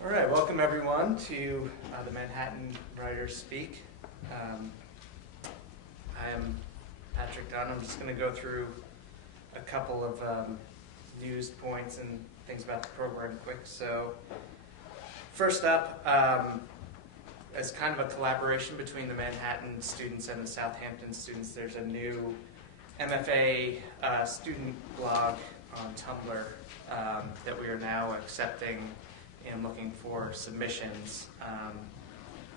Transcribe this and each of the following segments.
All right, welcome everyone to the Manhattan Writers Speak. I am Patrick Dunn. I'm just going to go through a couple of news points and things about the program quick. So first up, as kind of a collaboration between the Manhattan students and the Southampton students, there's a new MFA student blog on Tumblr that we are now accepting and looking for submissions.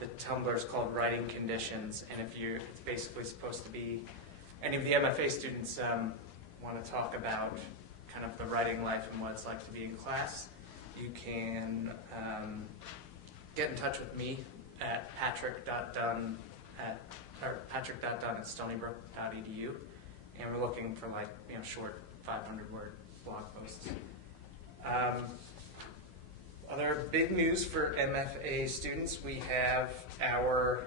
The Tumblr is called Writing Conditions, and it's basically supposed to be any of the MFA students want to talk about kind of the writing life and what it's like to be in class. You can get in touch with me at patrick.dunn at stonybrook.edu, and we're looking for short 500-word blog posts. Other big news for MFA students, we have our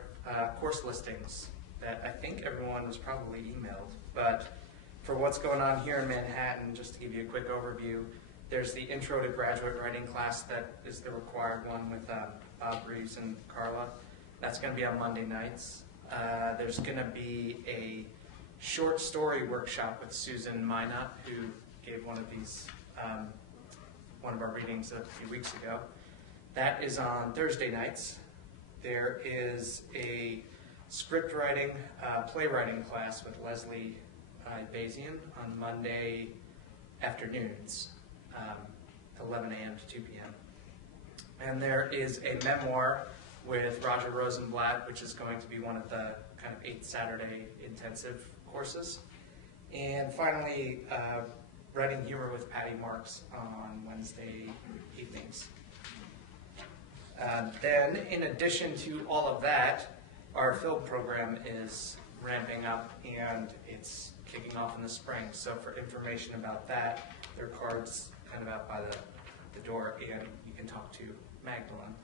course listings that I think everyone was probably emailed. But for what's going on here in Manhattan, just to give you a quick overview, there's the Intro to Graduate Writing class that is the required one with Bob Reeves and Carla. That's going to be on Monday nights. There's going to be a short story workshop with Susan Minot, who gave one of our readings a few weeks ago. That is on Thursday nights. There is a script writing, playwriting class with Leslie Bazian on Monday afternoons, 11 a.m. to 2 p.m. And there is a memoir with Roger Rosenblatt, which is going to be one of the kind of 8 Saturday intensive courses. And finally, Writing Humor with Patty Marks on Wednesday evenings. Then, in addition to all of that, our film program is ramping up and it's kicking off in the spring. So for information about that, there are cards kind of out by the door, and you can talk to Magdalene.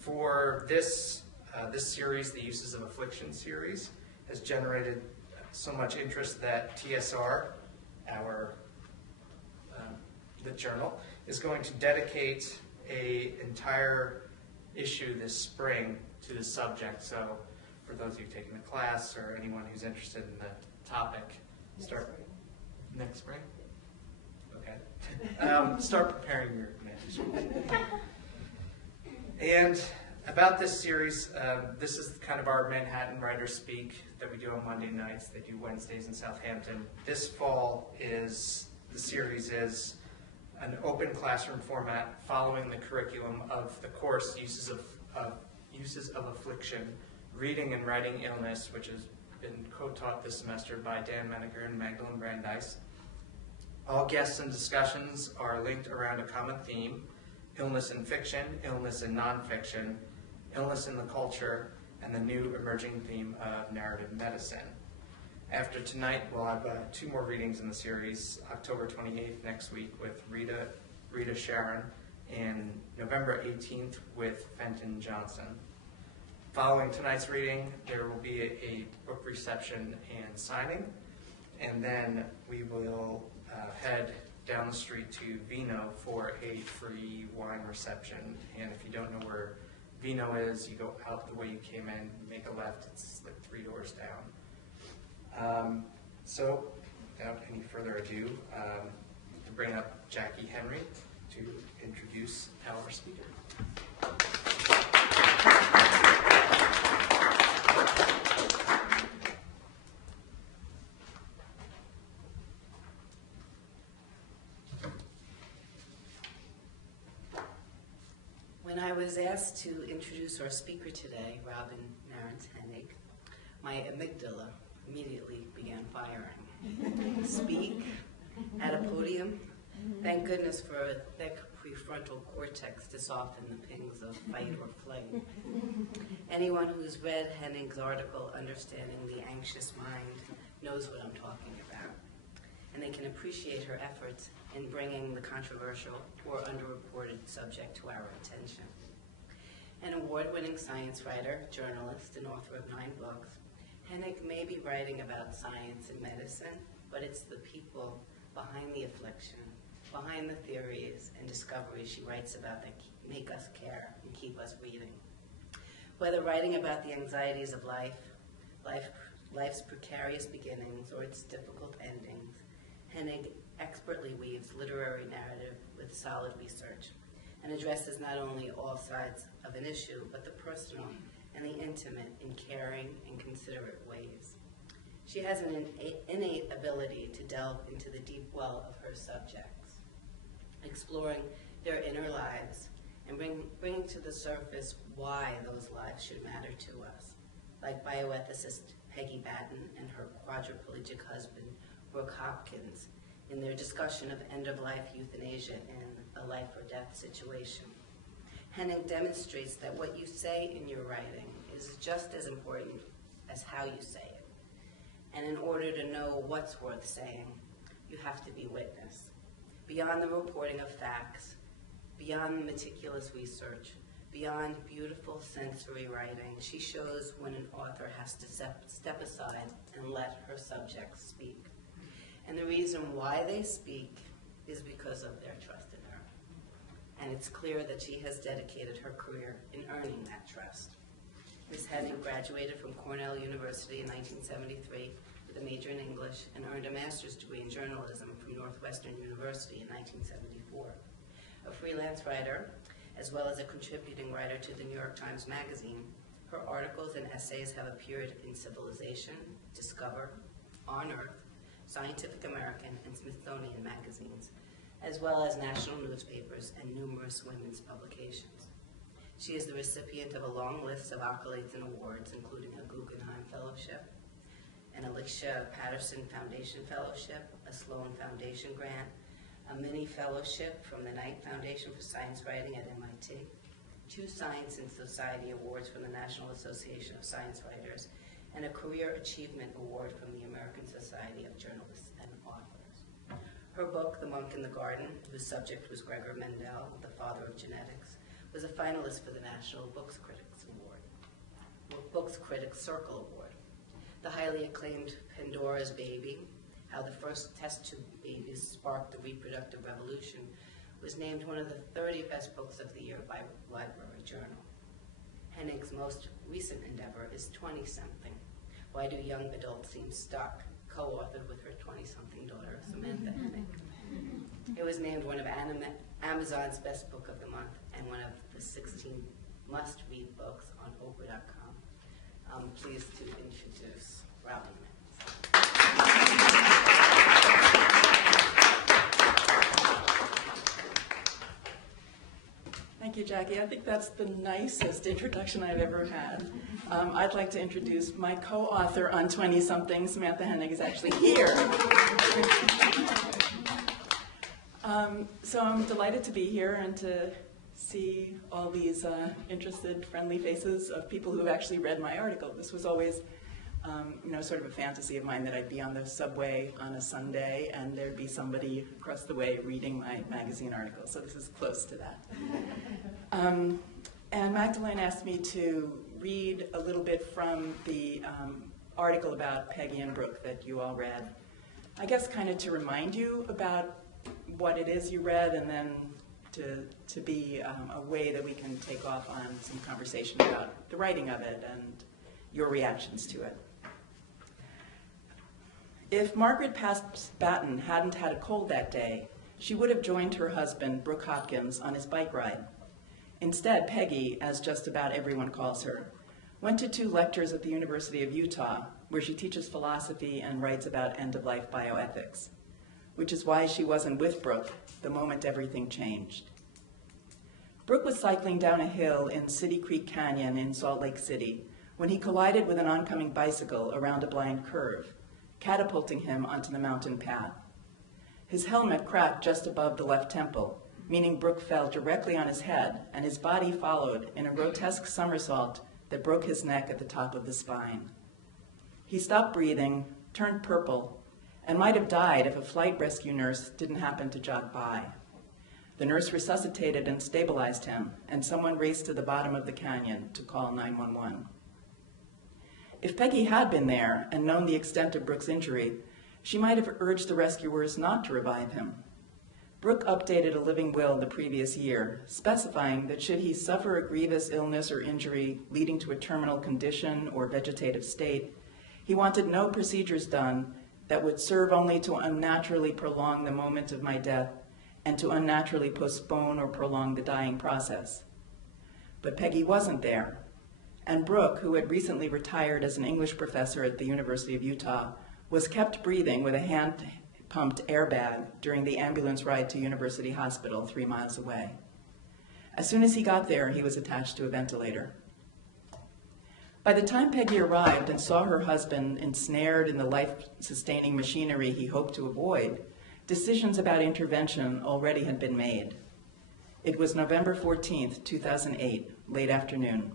For this series, the Uses of Affliction series, has generated so much interest that TSR, the journal, is going to dedicate an entire issue this spring to the subject. So for those of you taking the class or anyone who's interested in the topic, next spring? Okay. Start preparing your manuscript. And about this series, this is kind of our Manhattan Writers Speak that we do on Monday nights. They do Wednesdays in Southampton. This fall the series is an open classroom format following the curriculum of the course Uses of Affliction, Reading and Writing Illness, which has been co-taught this semester by Dan Menninger and Magdalene Brandeis. All guests and discussions are linked around a common theme: illness in fiction, illness in nonfiction, illness in the culture, and the new emerging theme of narrative medicine. After tonight, we'll have 2 more readings in the series, October 28th next week with Rita Sharon, and November 18th with Fenton Johnson. Following tonight's reading, there will be a book reception and signing, and then we will head down the street to Vino for a free wine reception. And if you don't know where Vino is, you go out the way you came in, make a left, it's like 3 doors down. So without any further ado, to bring up Jackie Henry to introduce our speaker. When I was asked to introduce our speaker today, Robin Marantz Henig, my amygdala immediately began firing. Speak at a podium? Thank goodness for a thick prefrontal cortex to soften the pings of fight or flight. Anyone who's read Henig's article, Understanding the Anxious Mind, knows what I'm talking about. And they can appreciate her efforts in bringing the controversial or underreported subject to our attention. An award-winning science writer, journalist, and author of 9 books, Henig may be writing about science and medicine, but it's the people behind the affliction behind the theories and discoveries she writes about that make us care and keep us reading. Whether writing about the anxieties of life's precarious beginnings or its difficult endings, Henig expertly weaves literary narrative with solid research and addresses not only all sides of an issue, but the personal and the intimate in caring and considerate ways. She has an innate ability to delve into the deep well of her subjects, exploring their inner lives and bringing to the surface why those lives should matter to us, like bioethicist Peggy Batten and her quadriplegic husband, Brooke Hopkins, in their discussion of end-of-life euthanasia in a life-or-death situation. Henig demonstrates that what you say in your writing is just as important as how you say it. And in order to know what's worth saying, you have to be witness. Beyond the reporting of facts, beyond meticulous research, beyond beautiful sensory writing, she shows when an author has to step aside and let her subjects speak. And the reason why they speak is because of their trust in her. And it's clear that she has dedicated her career in earning that trust. Ms. Henig graduated from Cornell University in 1973 with a major in English and earned a master's degree in journalism from Northwestern University in 1974. A freelance writer, as well as a contributing writer to the New York Times Magazine, her articles and essays have appeared in Civilization, Discover, On Earth, Scientific American, and Smithsonian magazines, as well as national newspapers and numerous women's publications. She is the recipient of a long list of accolades and awards, including a Guggenheim Fellowship, an Alicia Patterson Foundation Fellowship, a Sloan Foundation Grant, a mini fellowship from the Knight Foundation for Science Writing at MIT, 2 Science and Society Awards from the National Association of Science Writers, and a Career Achievement Award from the American Society of Journalists and Authors. Her book, The Monk in the Garden, whose subject was Gregor Mendel, the father of genetics, was a finalist for the National Books Critics Circle Award. The highly acclaimed Pandora's Baby, How the First Test Tube Babies Sparked the Reproductive Revolution, was named one of the 30 best books of the year by Library Journal. Henig's most recent endeavor is 20-something. Why Do Young Adults Seem Stuck?, co-authored with her 20-something daughter, Samantha Henig. It was named one of Amazon's best book of the month and one of the 16 must-read books on Oprah.com. I'm pleased to introduce Robin Marantz. Thank you, Jackie. I think that's the nicest introduction I've ever had. I'd like to introduce my co-author on 20-something. Samantha Henig is actually here. So I'm delighted to be here and to see all these interested, friendly faces of people who've actually read my article. This was always sort of a fantasy of mine that I'd be on the subway on a Sunday and there'd be somebody across the way reading my magazine article. So this is close to that. And Magdalene asked me to read a little bit from the article about Peggy and Brooke that you all read. I guess kind of to remind you about what it is you read, and then to be a way that we can take off on some conversation about the writing of it and your reactions to it. If Margaret Batten hadn't had a cold that day, she would have joined her husband, Brooke Hopkins, on his bike ride. Instead, Peggy, as just about everyone calls her, went to 2 lectures at the University of Utah, where she teaches philosophy and writes about end-of-life bioethics, which is why she wasn't with Brooke the moment everything changed. Brooke was cycling down a hill in City Creek Canyon in Salt Lake City when he collided with an oncoming bicycle around a blind curve, catapulting him onto the mountain path. His helmet cracked just above the left temple, meaning Brooke fell directly on his head, and his body followed in a grotesque somersault that broke his neck at the top of the spine. He stopped breathing, turned purple, and might have died if a flight rescue nurse didn't happen to jog by. The nurse resuscitated and stabilized him, and someone raced to the bottom of the canyon to call 911. If Peggy had been there and known the extent of Brooke's injury, she might have urged the rescuers not to revive him. Brooke updated a living will the previous year, specifying that should he suffer a grievous illness or injury leading to a terminal condition or vegetative state, he wanted no procedures done that would serve only to unnaturally prolong the moment of my death and to unnaturally postpone or prolong the dying process. But Peggy wasn't there, and Brooke, who had recently retired as an English professor at the University of Utah, was kept breathing with a hand-pumped airbag during the ambulance ride to University Hospital 3 miles away. As soon as he got there, he was attached to a ventilator. By the time Peggy arrived and saw her husband ensnared in the life-sustaining machinery he hoped to avoid, decisions about intervention already had been made. It was November 14th, 2008, late afternoon.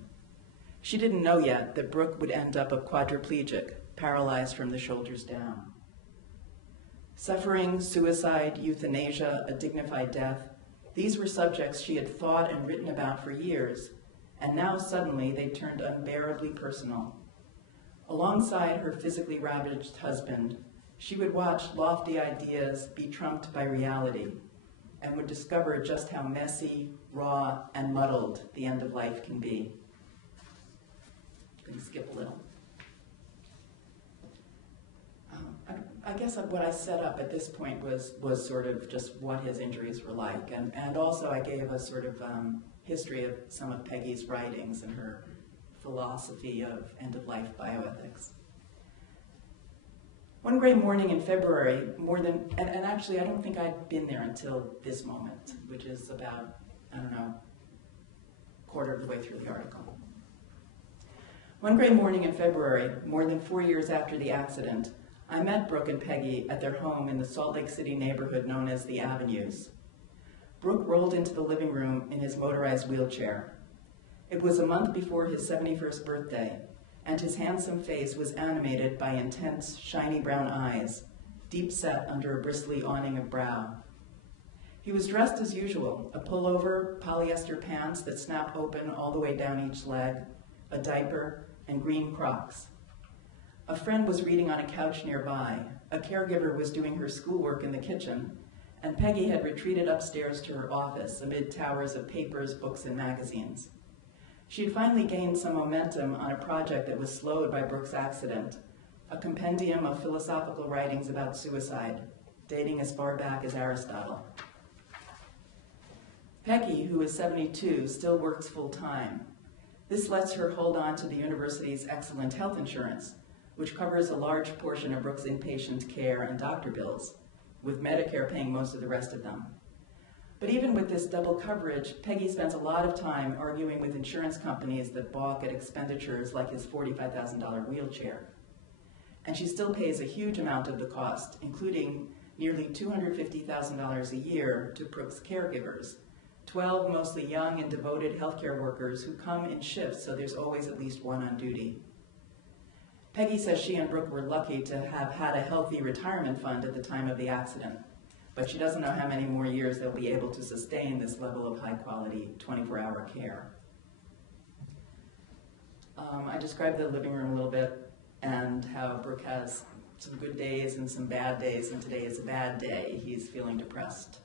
She didn't know yet that Brooke would end up a quadriplegic, paralyzed from the shoulders down. Suffering, suicide, euthanasia, a dignified death, these were subjects she had thought and written about for years, and now suddenly they turned unbearably personal. Alongside her physically ravaged husband, she would watch lofty ideas be trumped by reality and would discover just how messy, raw, and muddled the end of life can be. I'm going to skip a little. I guess what I set up at this point was sort of just what his injuries were like, and also I gave a sort of history of some of Peggy's writings and her philosophy of end-of-life bioethics. One gray morning in February, and actually I don't think I'd been there until this moment, which is about, I don't know, quarter of the way through the article. One gray morning in February, more than 4 years after the accident, I met Brooke and Peggy at their home in the Salt Lake City neighborhood known as the Avenues. Brooke rolled into the living room in his motorized wheelchair. It was a month before his 71st birthday, and his handsome face was animated by intense, shiny brown eyes, deep set under a bristly awning of brow. He was dressed as usual, a pullover, polyester pants that snap open all the way down each leg, a diaper, and green Crocs. A friend was reading on a couch nearby, a caregiver was doing her schoolwork in the kitchen, and Peggy had retreated upstairs to her office amid towers of papers, books, and magazines. She had finally gained some momentum on a project that was slowed by Brooke's accident, a compendium of philosophical writings about suicide, dating as far back as Aristotle. Peggy, who is 72, still works full-time. This lets her hold on to the university's excellent health insurance, which covers a large portion of Brooke's inpatient care and doctor bills, with Medicare paying most of the rest of them. But even with this double coverage, Peggy spends a lot of time arguing with insurance companies that balk at expenditures like his $45,000 wheelchair. And she still pays a huge amount of the cost, including nearly $250,000 a year to Brooke's caregivers, 12 mostly young and devoted healthcare workers who come in shifts, so there's always at least one on duty. Peggy says she and Brooke were lucky to have had a healthy retirement fund at the time of the accident, but she doesn't know how many more years they'll be able to sustain this level of high-quality 24-hour care. I described the living room a little bit and how Brooke has some good days and some bad days, and today is a bad day. He's feeling depressed.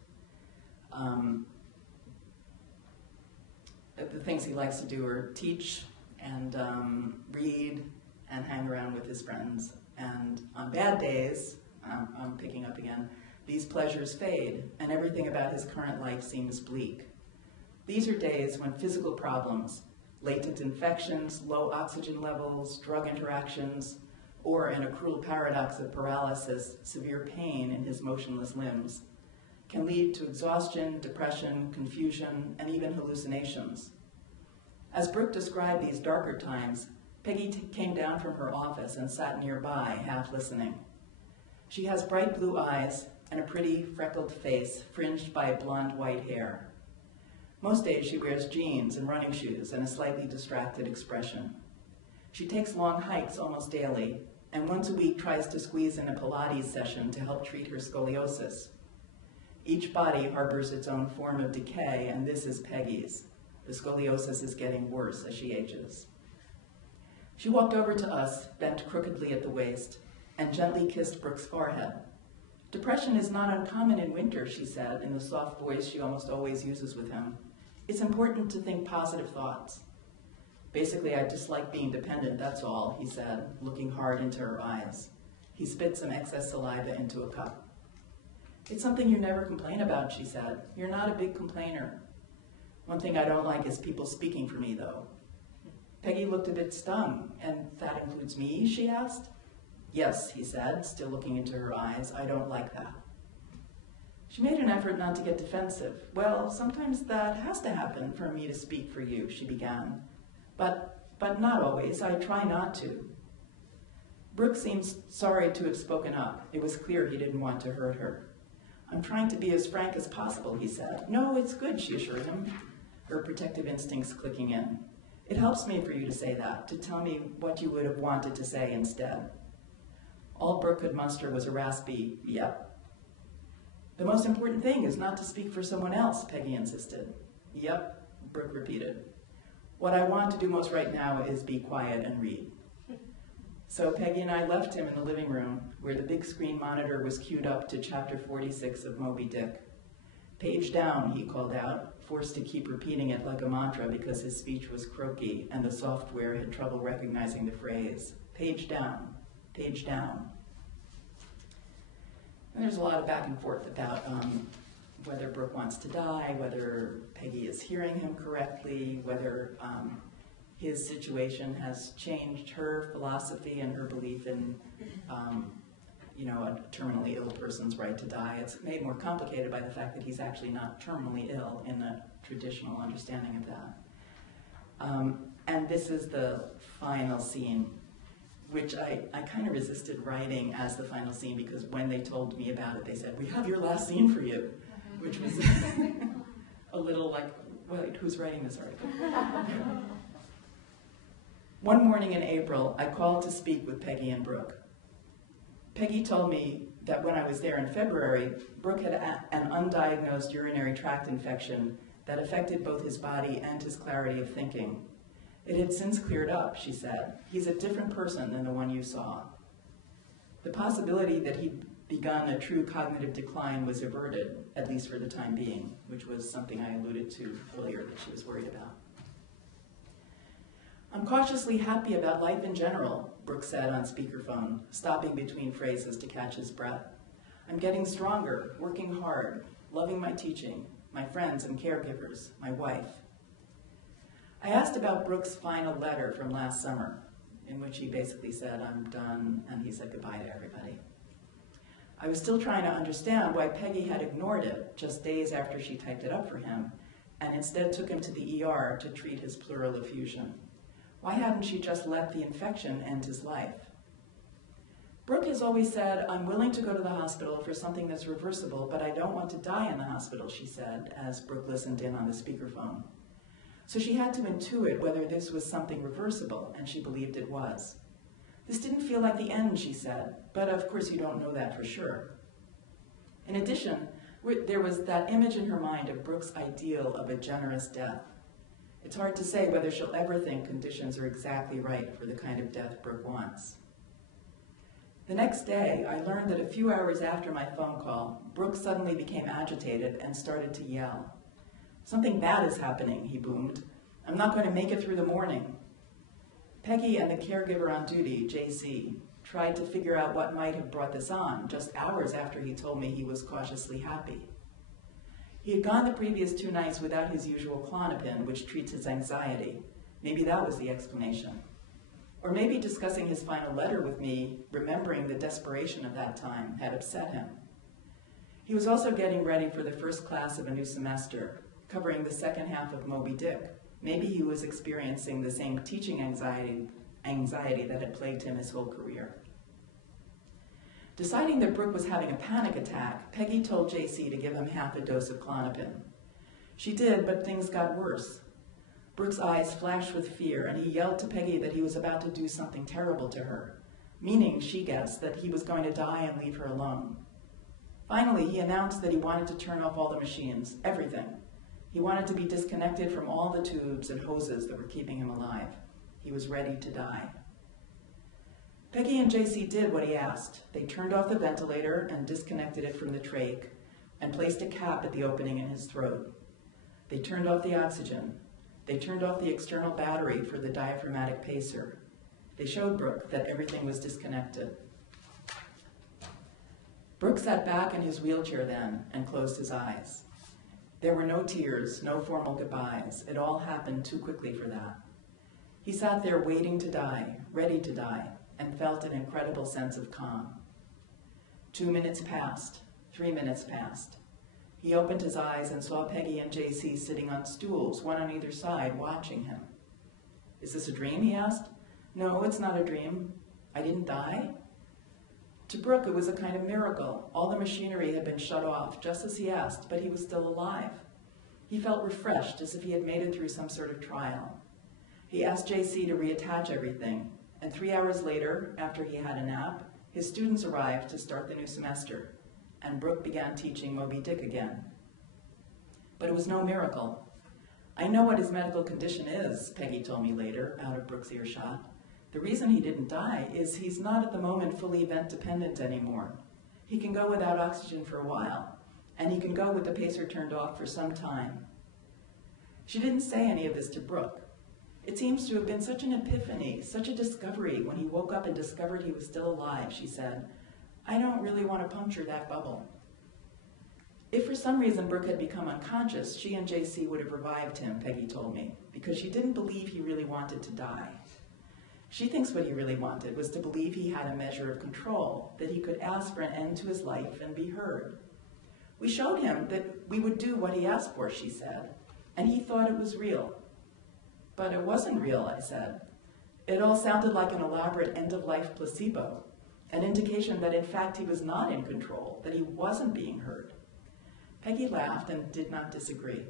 The things he likes to do are teach and read and hang around with his friends. And on bad days, I'm picking up again, these pleasures fade and everything about his current life seems bleak. These are days when physical problems, latent infections, low oxygen levels, drug interactions, or in a cruel paradox of paralysis, severe pain in his motionless limbs, can lead to exhaustion, depression, confusion, and even hallucinations. As Brooke described these darker times, Peggy came down from her office and sat nearby, half listening. She has bright blue eyes and a pretty freckled face fringed by blonde white hair. Most days she wears jeans and running shoes and a slightly distracted expression. She takes long hikes almost daily, and once a week tries to squeeze in a Pilates session to help treat her scoliosis. Each body harbors its own form of decay, and this is Peggy's. The scoliosis is getting worse as she ages. She walked over to us, bent crookedly at the waist, and gently kissed Brooke's forehead. Depression is not uncommon in winter, she said, in the soft voice she almost always uses with him. It's important to think positive thoughts. Basically, I dislike being dependent, that's all, he said, looking hard into her eyes. He spit some excess saliva into a cup. It's something you never complain about, she said. You're not a big complainer. One thing I don't like is people speaking for me, though. Peggy looked a bit stung. And that includes me, she asked. Yes, he said, still looking into her eyes. I don't like that. She made an effort not to get defensive. Well, sometimes that has to happen for me to speak for you, she began. But not always. I try not to. Brooke seemed sorry to have spoken up. It was clear he didn't want to hurt her. I'm trying to be as frank as possible, he said. No, it's good, she assured him, her protective instincts clicking in. It helps me for you to say that, to tell me what you would have wanted to say instead. All Brooke could muster was a raspy, yep. The most important thing is not to speak for someone else, Peggy insisted. Yep, Brooke repeated. What I want to do most right now is be quiet and read. So Peggy and I left him in the living room, where the big screen monitor was queued up to chapter 46 of Moby Dick. Page down, he called out, forced to keep repeating it like a mantra because his speech was croaky and the software had trouble recognizing the phrase. Page down, page down. And there's a lot of back and forth about whether Brooke wants to die, whether Peggy is hearing him correctly, whether his situation has changed her philosophy and her belief in a terminally ill person's right to die. It's made more complicated by the fact that he's actually not terminally ill in the traditional understanding of that. And this is the final scene, which I kind of resisted writing as the final scene because when they told me about it, they said, we have your last scene for you, which was a little like, wait, who's writing this article? One morning in April, I called to speak with Peggy and Brooke. Peggy told me that when I was there in February, Brooke had an undiagnosed urinary tract infection that affected both his body and his clarity of thinking. It had since cleared up, she said. He's a different person than the one you saw. The possibility that he'd begun a true cognitive decline was averted, at least for the time being, which was something I alluded to earlier that she was worried about. I'm cautiously happy about life in general, Brooke said on speakerphone, stopping between phrases to catch his breath. I'm getting stronger, working hard, loving my teaching, my friends and caregivers, my wife. I asked about Brooke's final letter from last summer, in which he basically said, I'm done, and he said goodbye to everybody. I was still trying to understand why Peggy had ignored it just days after she typed it up for him, and instead took him to the ER to treat his pleural effusion. Why hadn't she just let the infection end his life? Brooke has always said, I'm willing to go to the hospital for something that's reversible, but I don't want to die in the hospital, she said, as Brooke listened in on the speakerphone. So she had to intuit whether this was something reversible, and she believed it was. This didn't feel like the end, she said, but of course you don't know that for sure. In addition, there was that image in her mind of Brooke's ideal of a generous death. It's hard to say whether she'll ever think conditions are exactly right for the kind of death Brooke wants. The next day, I learned that a few hours after my phone call, Brooke suddenly became agitated and started to yell. Something bad is happening, he boomed. I'm not going to make it through the morning. Peggy and the caregiver on duty, JC, tried to figure out what might have brought this on just hours after he told me he was cautiously happy. He had gone the previous 2 nights without his usual Klonopin, which treats his anxiety. Maybe that was the explanation. Or maybe discussing his final letter with me, remembering the desperation of that time, had upset him. He was also getting ready for the first class of a new semester, covering the second half of Moby Dick. Maybe he was experiencing the same teaching anxiety that had plagued him his whole career. Deciding that Brooke was having a panic attack, Peggy told JC to give him half a dose of Klonopin. She did, but things got worse. Brooke's eyes flashed with fear, and he yelled to Peggy that he was about to do something terrible to her, meaning, she guessed, that he was going to die and leave her alone. Finally, he announced that he wanted to turn off all the machines, everything. He wanted to be disconnected from all the tubes and hoses that were keeping him alive. He was ready to die. Peggy and JC did what he asked. They turned off the ventilator and disconnected it from the trach and placed a cap at the opening in his throat. They turned off the oxygen. They turned off the external battery for the diaphragmatic pacer. They showed Brooke that everything was disconnected. Brooke sat back in his wheelchair then and closed his eyes. There were no tears, no formal goodbyes. It all happened too quickly for that. He sat there waiting to die, ready to die, and felt an incredible sense of calm. 2 minutes passed, 3 minutes passed. He opened his eyes and saw Peggy and JC sitting on stools, one on either side, watching him. "Is this a dream?" he asked. "No, it's not a dream. I didn't die?" To Brooke, it was a kind of miracle. All the machinery had been shut off, just as he asked, but he was still alive. He felt refreshed, as if he had made it through some sort of trial. He asked JC to reattach everything, and 3 hours later, after he had a nap, his students arrived to start the new semester, and Brooke began teaching Moby Dick again. But it was no miracle. "I know what his medical condition is," Peggy told me later, out of Brooke's earshot. "The reason he didn't die is he's not at the moment fully vent-dependent anymore. He can go without oxygen for a while, and he can go with the pacer turned off for some time." She didn't say any of this to Brooke. "It seems to have been such an epiphany, such a discovery when he woke up and discovered he was still alive," she said. "I don't really want to puncture that bubble." If for some reason Brooke had become unconscious, she and JC would have revived him, Peggy told me, because she didn't believe he really wanted to die. She thinks what he really wanted was to believe he had a measure of control, that he could ask for an end to his life and be heard. "We showed him that we would do what he asked for," she said, "and he thought it was real." "But it wasn't real," I said. "It all sounded like an elaborate end-of-life placebo, an indication that in fact he was not in control, that he wasn't being heard." Peggy laughed and did not disagree.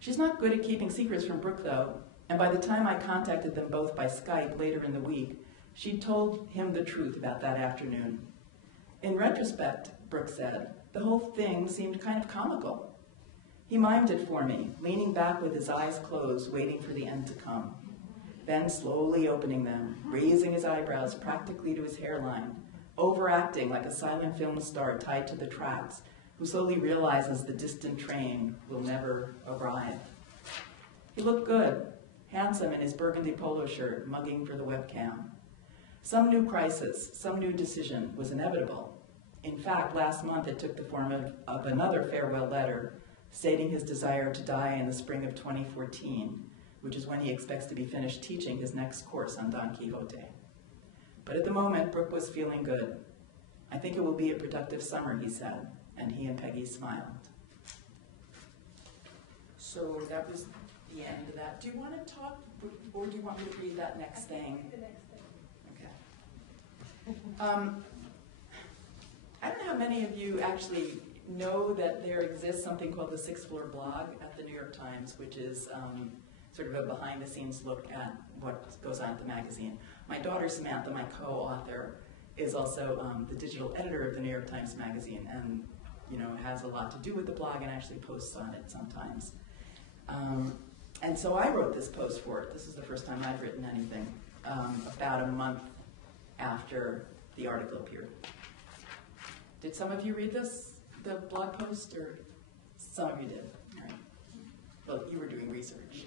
She's not good at keeping secrets from Brooke, though, and by the time I contacted them both by Skype later in the week, she'd told him the truth about that afternoon. "In retrospect," Brooke said, "the whole thing seemed kind of comical. He mimed it for me, leaning back with his eyes closed, waiting for the end to come. Then slowly opening them, raising his eyebrows practically to his hairline, overacting like a silent film star tied to the tracks, who slowly realizes the distant train will never arrive. He looked good, handsome in his burgundy polo shirt, mugging for the webcam. Some new crisis, some new decision was inevitable. In fact, last month it took the form of another farewell letter stating his desire to die in the spring of 2014, which is when he expects to be finished teaching his next course on Don Quixote. But at the moment, Brooke was feeling good. "I think it will be a productive summer," he said, and he and Peggy smiled. So that was the end of that. Do you want to talk, or do you want me to read that next thing? The next thing. Okay. I don't know how many of you actually know that there exists something called the Sixth Floor blog at the New York Times, which is sort of a behind-the-scenes look at what goes on at the magazine. My daughter Samantha, my co-author, is also the digital editor of the New York Times Magazine, and has a lot to do with the blog and actually posts on it sometimes. And so I wrote this post for it. This is the first time I've written anything, about a month after the article appeared. Did some of you read this, the blog post, or some of you did? All right. Well, you were doing research.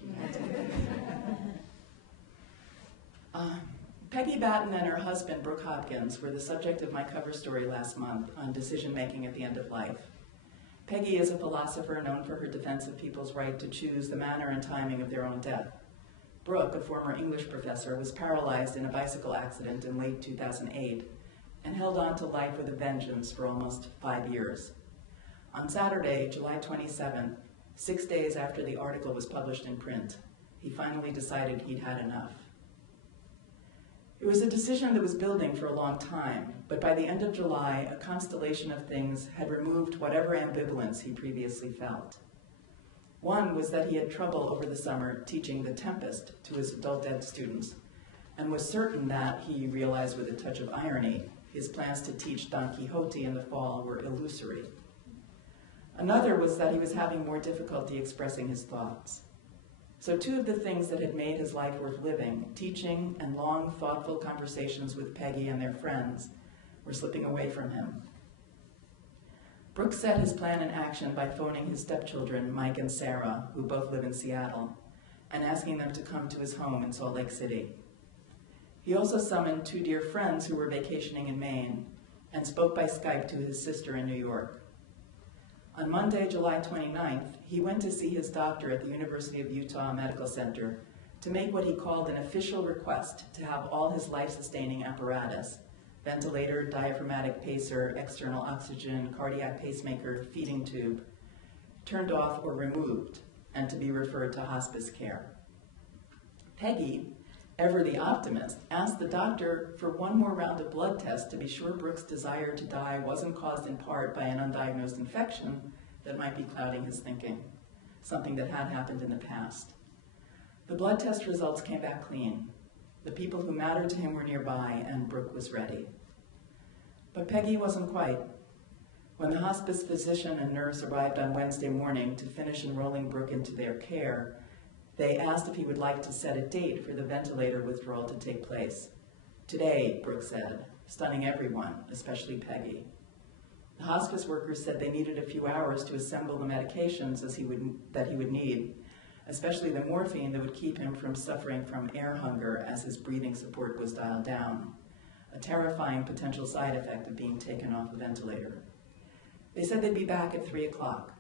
Peggy Batten and her husband, Brooke Hopkins, were the subject of my cover story last month on decision-making at the end of life. Peggy is a philosopher known for her defense of people's right to choose the manner and timing of their own death. Brooke, a former English professor, was paralyzed in a bicycle accident in late 2008 and held on to life with a vengeance for almost 5 years. On Saturday, July 27th, 6 days after the article was published in print, he finally decided he'd had enough. It was a decision that was building for a long time, but by the end of July, a constellation of things had removed whatever ambivalence he previously felt. One was that he had trouble over the summer teaching The Tempest to his adult ed students, and was certain that, he realized with a touch of irony, his plans to teach Don Quixote in the fall were illusory. Another was that he was having more difficulty expressing his thoughts. So two of the things that had made his life worth living, teaching and long, thoughtful conversations with Peggy and their friends, were slipping away from him. Brooks set his plan in action by phoning his stepchildren, Mike and Sarah, who both live in Seattle, and asking them to come to his home in Salt Lake City. He also summoned two dear friends who were vacationing in Maine and spoke by Skype to his sister in New York. On Monday, July 29th, he went to see his doctor at the University of Utah Medical Center to make what he called an official request to have all his life-sustaining apparatus, ventilator, diaphragmatic pacer, external oxygen, cardiac pacemaker, feeding tube, turned off or removed, and to be referred to hospice care. Peggy, ever the optimist, asked the doctor for one more round of blood tests to be sure Brooks' desire to die wasn't caused in part by an undiagnosed infection that might be clouding his thinking, something that had happened in the past. The blood test results came back clean. The people who mattered to him were nearby, and Brooke was ready. But Peggy wasn't quite. When the hospice physician and nurse arrived on Wednesday morning to finish enrolling Brooke into their care, they asked if he would like to set a date for the ventilator withdrawal to take place. Today, Brooke said, stunning everyone, especially Peggy. The hospice workers said they needed a few hours to assemble the medications that he would need, especially the morphine that would keep him from suffering from air hunger as his breathing support was dialed down, a terrifying potential side effect of being taken off the ventilator. They said they'd be back at 3 o'clock,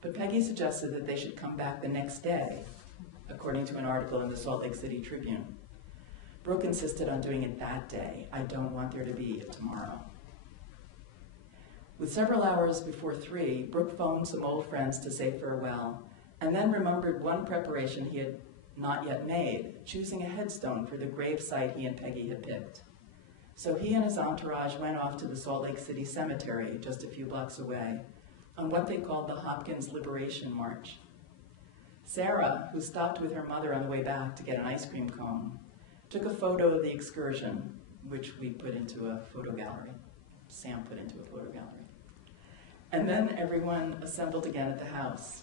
but Peggy suggested that they should come back the next day, according to an article in the Salt Lake City Tribune. Brooke insisted on doing it that day. I don't want there to be a tomorrow. With several hours before 3, Brooke phoned some old friends to say farewell, and then remembered one preparation he had not yet made, choosing a headstone for the grave site he and Peggy had picked. So he and his entourage went off to the Salt Lake City Cemetery, just a few blocks away, on what they called the Hopkins Liberation March. Sarah, who stopped with her mother on the way back to get an ice cream cone, took a photo of the excursion, which we put into a photo gallery. Sam put into a photo gallery. And then everyone assembled again at the house.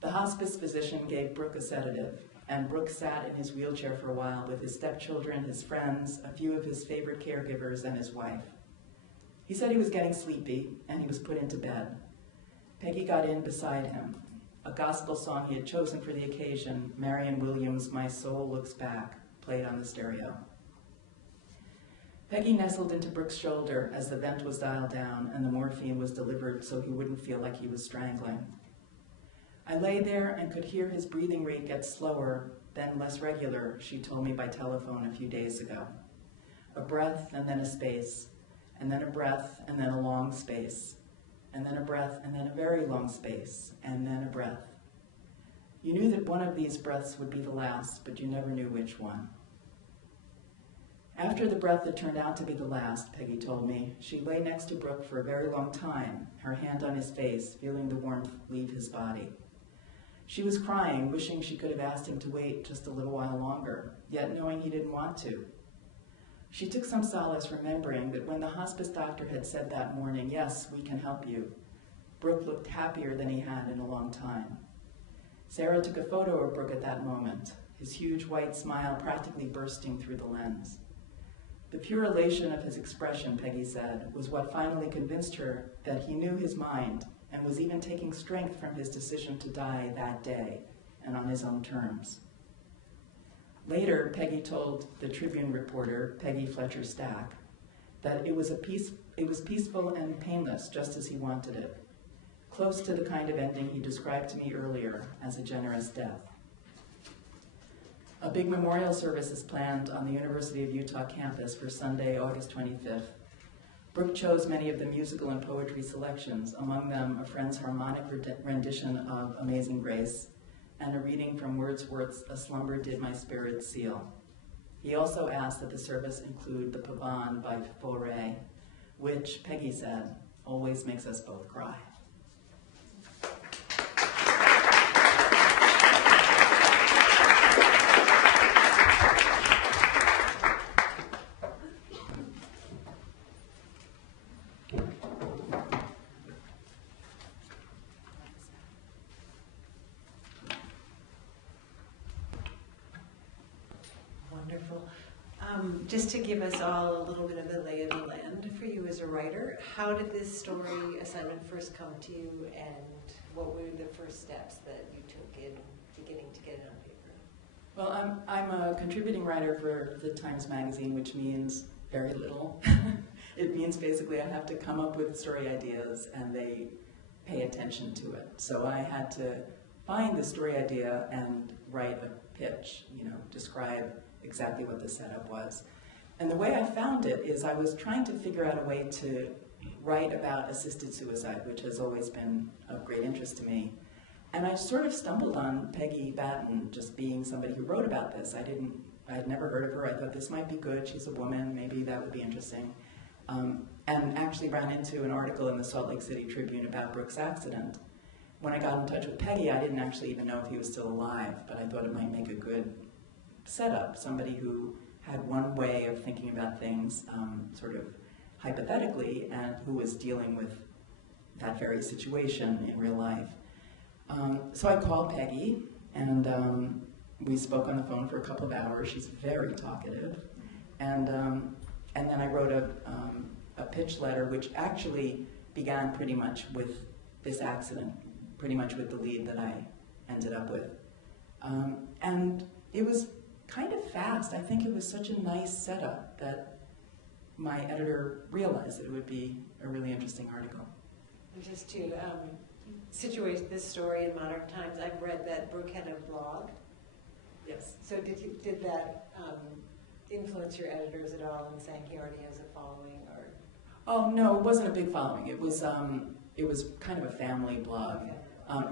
The hospice physician gave Brooke a sedative, and Brooke sat in his wheelchair for a while with his stepchildren, his friends, a few of his favorite caregivers, and his wife. He said he was getting sleepy, and he was put into bed. Peggy got in beside him. A gospel song he had chosen for the occasion, Marion Williams' My Soul Looks Back, played on the stereo. Peggy nestled into Brooke's shoulder as the vent was dialed down and the morphine was delivered so he wouldn't feel like he was strangling. I lay there and could hear his breathing rate get slower, then less regular, she told me by telephone a few days ago. A breath and then a space, and then a breath and then a long space, and then a breath and then a very long space, and then a breath. You knew that one of these breaths would be the last, but you never knew which one. After the breath that turned out to be the last, Peggy told me, she lay next to Brooke for a very long time, her hand on his face, feeling the warmth leave his body. She was crying, wishing she could have asked him to wait just a little while longer, yet knowing he didn't want to. She took some solace remembering that when the hospice doctor had said that morning, "Yes, we can help you," Brooke looked happier than he had in a long time. Sarah took a photo of Brooke at that moment, his huge white smile practically bursting through the lens. The pure elation of his expression, Peggy said, was what finally convinced her that he knew his mind and was even taking strength from his decision to die that day and on his own terms. Later, Peggy told the Tribune reporter, Peggy Fletcher Stack, that it was peaceful and painless, just as he wanted it, close to the kind of ending he described to me earlier as a generous death. A big memorial service is planned on the University of Utah campus for Sunday, August 25th. Brooke chose many of the musical and poetry selections, among them a friend's harmonic rendition of Amazing Grace and a reading from Wordsworth's A Slumber Did My Spirit Seal. He also asked that the service include the Pavane by Fauré, which, Peggy said, always makes us both cry. Wonderful. Just to give us all a little bit of the lay of the land for you as a writer, how did this story assignment first come to you, and what were the first steps that you took in beginning to get it on paper? Well, I'm a contributing writer for the Times Magazine, which means very little. It means basically I have to come up with story ideas and they pay attention to it. So I had to find the story idea and write a pitch, describe exactly what the setup was. And the way I found it is I was trying to figure out a way to write about assisted suicide, which has always been of great interest to me. And I sort of stumbled on Peggy Batten just being somebody who wrote about this. I had never heard of her. I thought this might be good. She's a woman. Maybe that would be interesting. And actually ran into an article in the Salt Lake City Tribune about Brooks' accident. When I got in touch with Peggy, I didn't actually even know if he was still alive, but I thought it might make a good setup. Somebody who had one way of thinking about things sort of hypothetically and who was dealing with that very situation in real life. So I called Peggy, and we spoke on the phone for a couple of hours. She's very talkative. And then I wrote a pitch letter, which actually began pretty much with this accident, pretty much with the lead that I ended up with. And it was kind of fast. I think it was such a nice setup that my editor realized that it would be a really interesting article. And just to situate this story in modern times, I've read that Brooke had a blog. Yes. So did that influence your editors at all in saying he already has a following, or? Oh no, it wasn't a big following. It was kind of a family blog.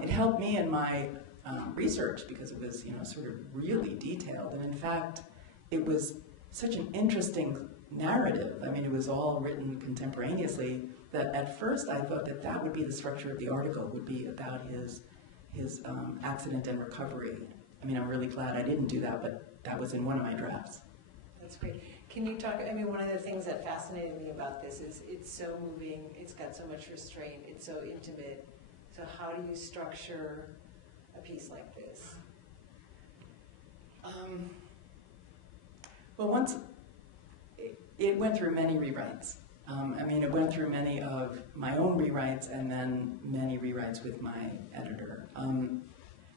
It helped me in my research because it was sort of really detailed, and in fact, it was such an interesting narrative. I mean, it was all written contemporaneously that at first I thought that would be the structure of the article, would be about his accident and recovery. I mean, I'm really glad I didn't do that, but that was in one of my drafts. That's great. Can you talk, one of the things that fascinated me about this is it's so moving, it's got so much restraint, it's so intimate. So how do you structure a piece like this? Well, once it went through many rewrites. It went through many of my own rewrites and then many rewrites with my editor.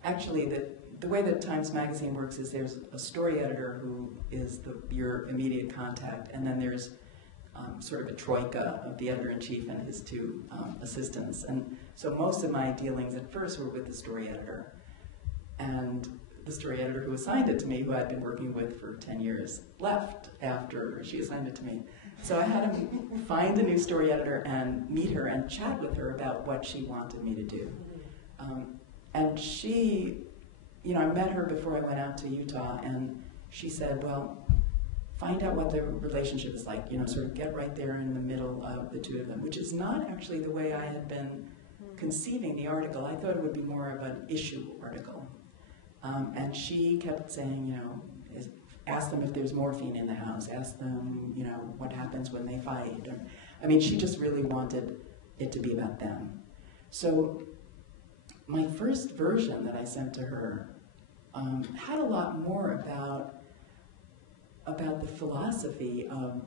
Actually, the way that Times Magazine works is there's a story editor who is your immediate contact, and then there's sort of a troika of the editor-in-chief and his two assistants. And so most of my dealings at first were with the story editor. And the story editor who assigned it to me, who I'd been working with for 10 years, left after she assigned it to me. So I had to find a new story editor and meet her and chat with her about what she wanted me to do. And she, I met her before I went out to Utah, and she said, well, find out what the relationship is like, sort of get right there in the middle of the two of them, which is not actually the way I had been conceiving the article. I thought it would be more of an issue article. And she kept saying, ask them if there's morphine in the house, ask them, what happens when they fight. She just really wanted it to be about them. So my first version that I sent to her had a lot more about the philosophy of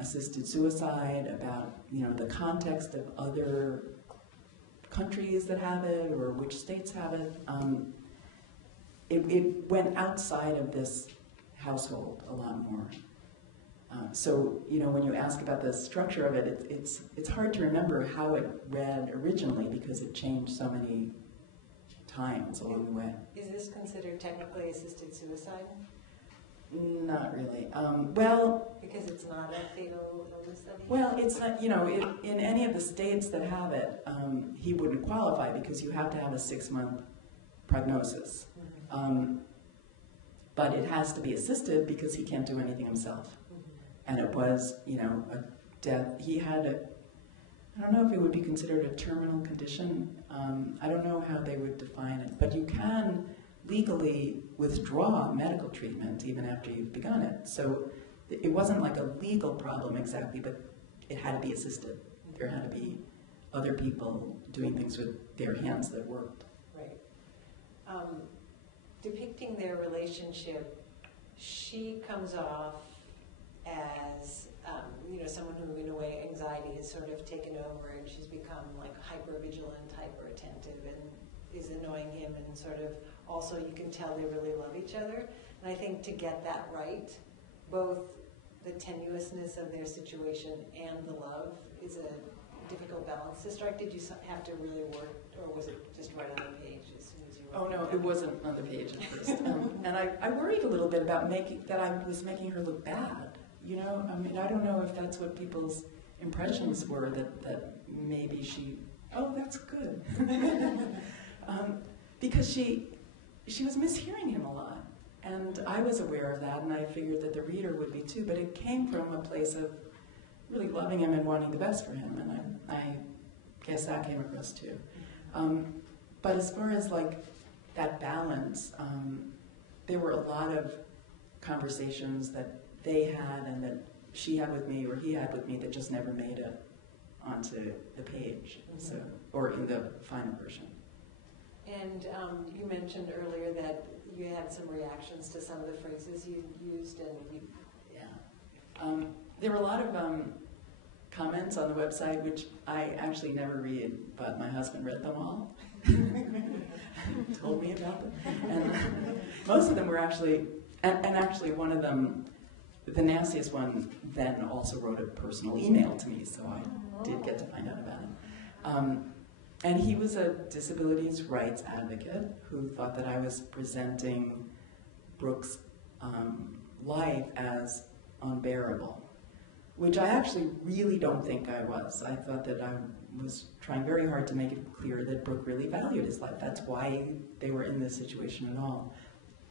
assisted suicide, about the context of other countries that have it or which states have it. It went outside of this household a lot more. So when you ask about the structure of it, it's hard to remember how it read originally because it changed so many times along the way. Is this considered technically assisted suicide? Not really. Because it's not a fatal illness study? Well, it's not, in any of the states that have it, he wouldn't qualify because you have to have a 6-month prognosis. But it has to be assisted because he can't do anything himself. And it was, a death. He had I don't know if it would be considered a terminal condition. I don't know how they would define it. But you can legally withdraw medical treatment even after you've begun it. So it wasn't like a legal problem exactly, but it had to be assisted. There had to be other people doing things with their hands that worked. Right. Depicting their relationship she comes off as, someone who, in a way, anxiety has sort of taken over, and she's become like hyper-vigilant, hyper-attentive, and is annoying him, and sort of also you can tell they really love each other. And I think to get that right, both the tenuousness of their situation and the love is a difficult balance to strike. Did you have to really work, or was it just right on the page as soon as you wrote Oh no, it wasn't on the page at first. And I worried a little bit about I was making her look bad. I don't know if that's what people's impressions were, that maybe that's good. Because she was mishearing him a lot. And I was aware of that, and I figured that the reader would be too, but it came from a place of really loving him and wanting the best for him, and I guess that came across too. But as far as like that balance, there were a lot of conversations that they had and that she had with me or he had with me that just never made it onto the page, or in the final version. And you mentioned earlier that you had some reactions to some of the phrases you used, and there were a lot of comments on the website, which I actually never read, but my husband read them all. Told me about them. And most of them were actually, and actually one of them, the nastiest one, then also wrote a personal email to me, so I did get to find out about it. And he was a disabilities rights advocate who thought that I was presenting Brooke's life as unbearable, which I actually really don't think I was. I thought that I was trying very hard to make it clear that Brooke really valued his life. That's why they were in this situation at all.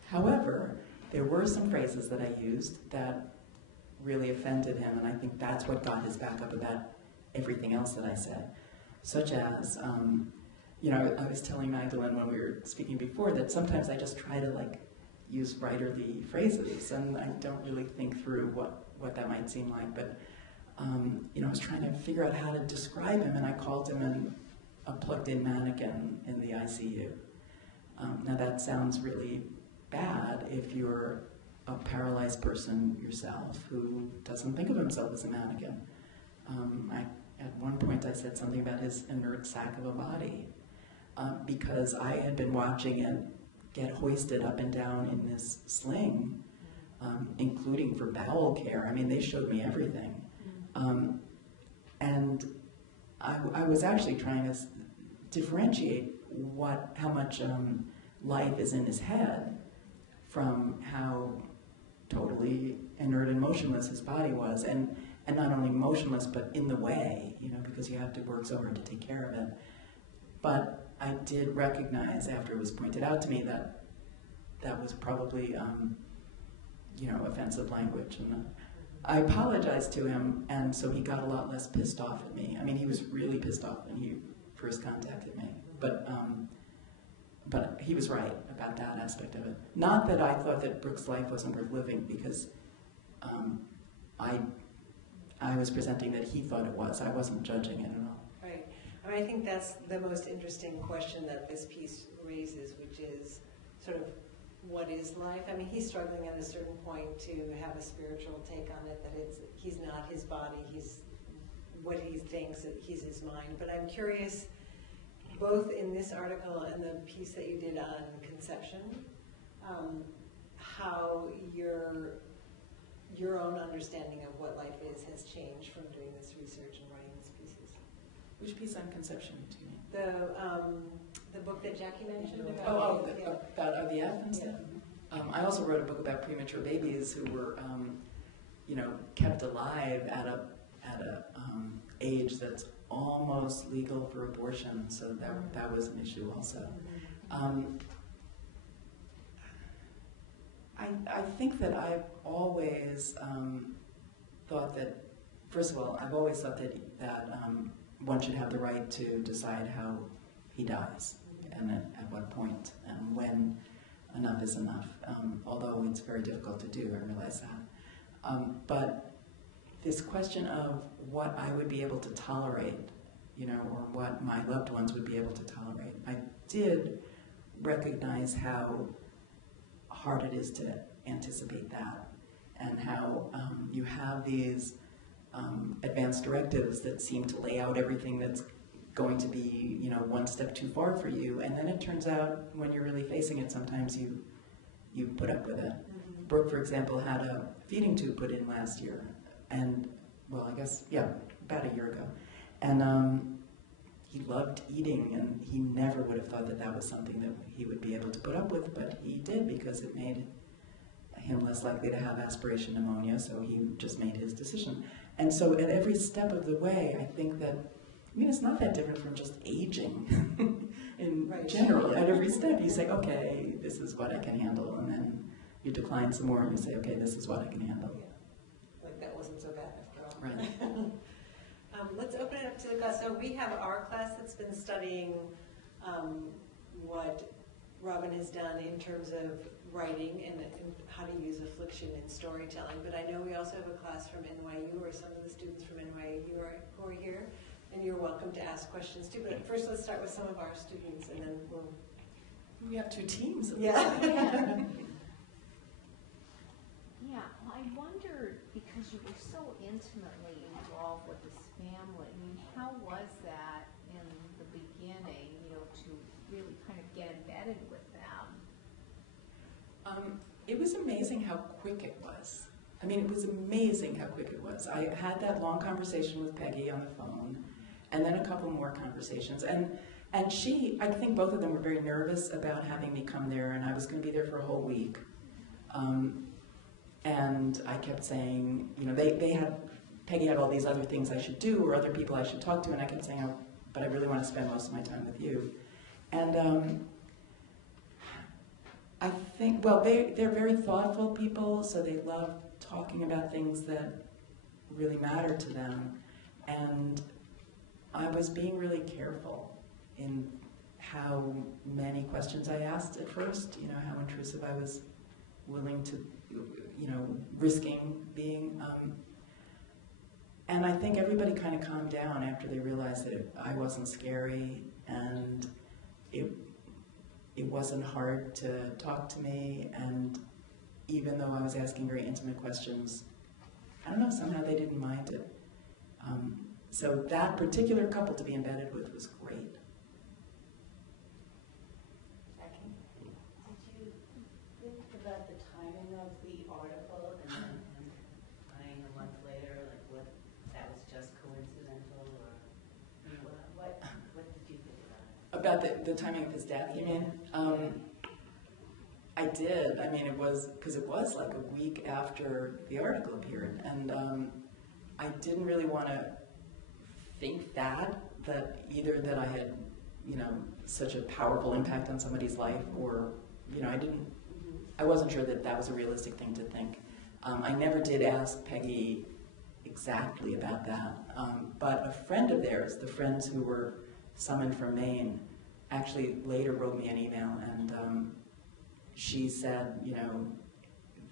However, there were some phrases that I used that really offended him, and I think that's what got his back up about everything else that I said. Such as, I was telling Magdalene when we were speaking before that sometimes I just try to use writerly phrases, and I don't really think through what that might seem like. But I was trying to figure out how to describe him, and I called him a plugged-in mannequin in the ICU. Now that sounds really bad if you're a paralyzed person yourself who doesn't think of himself as a mannequin. At one point I said something about his inert sack of a body because I had been watching it get hoisted up and down in this sling, including for bowel care. I mean, they showed me everything. And I was actually trying to differentiate how much life is in his head from how totally inert and motionless his body was, and not only motionless, but in the way, because you have to work so hard to take care of it. But I did recognize after it was pointed out to me that that was probably, offensive language. And I apologized to him, and so he got a lot less pissed off at me. I mean, he was really pissed off when he first contacted me. But he was right about that aspect of it. Not that I thought that Brooke's life wasn't worth living, because I was presenting that he thought it was. I wasn't judging it at all. Right. I mean, I think that's the most interesting question that this piece raises, which is sort of, what is life? I mean, he's struggling at a certain point to have a spiritual take on it, that he's not his body, he's what he thinks, that he's his mind. But I'm curious, both in this article and the piece that you did on conception, how your own understanding of what life is has changed from doing this research and writing these pieces. Which piece on conception do you mean? The book that Jackie mentioned about about IVF and stuff. I also wrote a book about premature babies who were, kept alive at a age that's almost legal for abortion. So that was an issue also. I think that I've always thought that, first of all, I've always thought that one should have the right to decide how he dies and at what point and when enough is enough, although it's very difficult to do, I realize that. But this question of what I would be able to tolerate, or what my loved ones would be able to tolerate, I did recognize how hard it is to anticipate that, and how you have these advanced directives that seem to lay out everything that's going to be, one step too far for you, and then it turns out when you're really facing it, sometimes you put up with it. Mm-hmm. Brooke, for example, had a feeding tube put in last year, and, well, I guess, yeah, about a year ago. And he loved eating, and he never would have thought that that was something that he would be able to put up with, but he did, because it made him less likely to have aspiration pneumonia, so he just made his decision. And so at every step of the way, I think that, it's not that different from just aging in general. At every step, you say, okay, this is what I can handle, and then you decline some more, and you say, okay, this is what I can handle. Yeah. Like that wasn't so bad after all. Right. Let's open it up to the class. So we have our class that's been studying what Robin has done in terms of writing and how to use affliction in storytelling. But I know we also have a class from NYU, or some of the students from NYU who are here, and you're welcome to ask questions too. But first, let's start with some of our students, and then we'll. We have two teams. Yeah. Yeah, well, I wondered, because you were so intimately involved with this family, how was that in the beginning, to really kind of get embedded with them? It was amazing how quick it was. It was amazing how quick it was. I had that long conversation with Peggy on the phone, and then a couple more conversations. And I think both of them were very nervous about having me come there, and I was going to be there for a whole week. And I kept saying, Peggy had all these other things I should do, or other people I should talk to, and I kept saying, oh, but I really want to spend most of my time with you. And I think, well, they're very thoughtful people, so they love talking about things that really matter to them. And I was being really careful in how many questions I asked at first, how intrusive I was willing to, risking being. And I think everybody kind of calmed down after they realized that I wasn't scary, and it wasn't hard to talk to me, and even though I was asking very intimate questions, I don't know, somehow they didn't mind it. So that particular couple to be embedded with was great. Jacqueline, did you think about the timing of the article and then dying a month later, like what, that was just coincidental, or what did you think about it? About the timing of his death, you mean? I did. It was, because it was like a week after the article appeared, and I didn't really want to think that either that I had, such a powerful impact on somebody's life, or, I wasn't sure that that was a realistic thing to think. I never did ask Peggy exactly about that, but a friend of theirs, the friends who were summoned from Maine, actually later wrote me an email, and she said,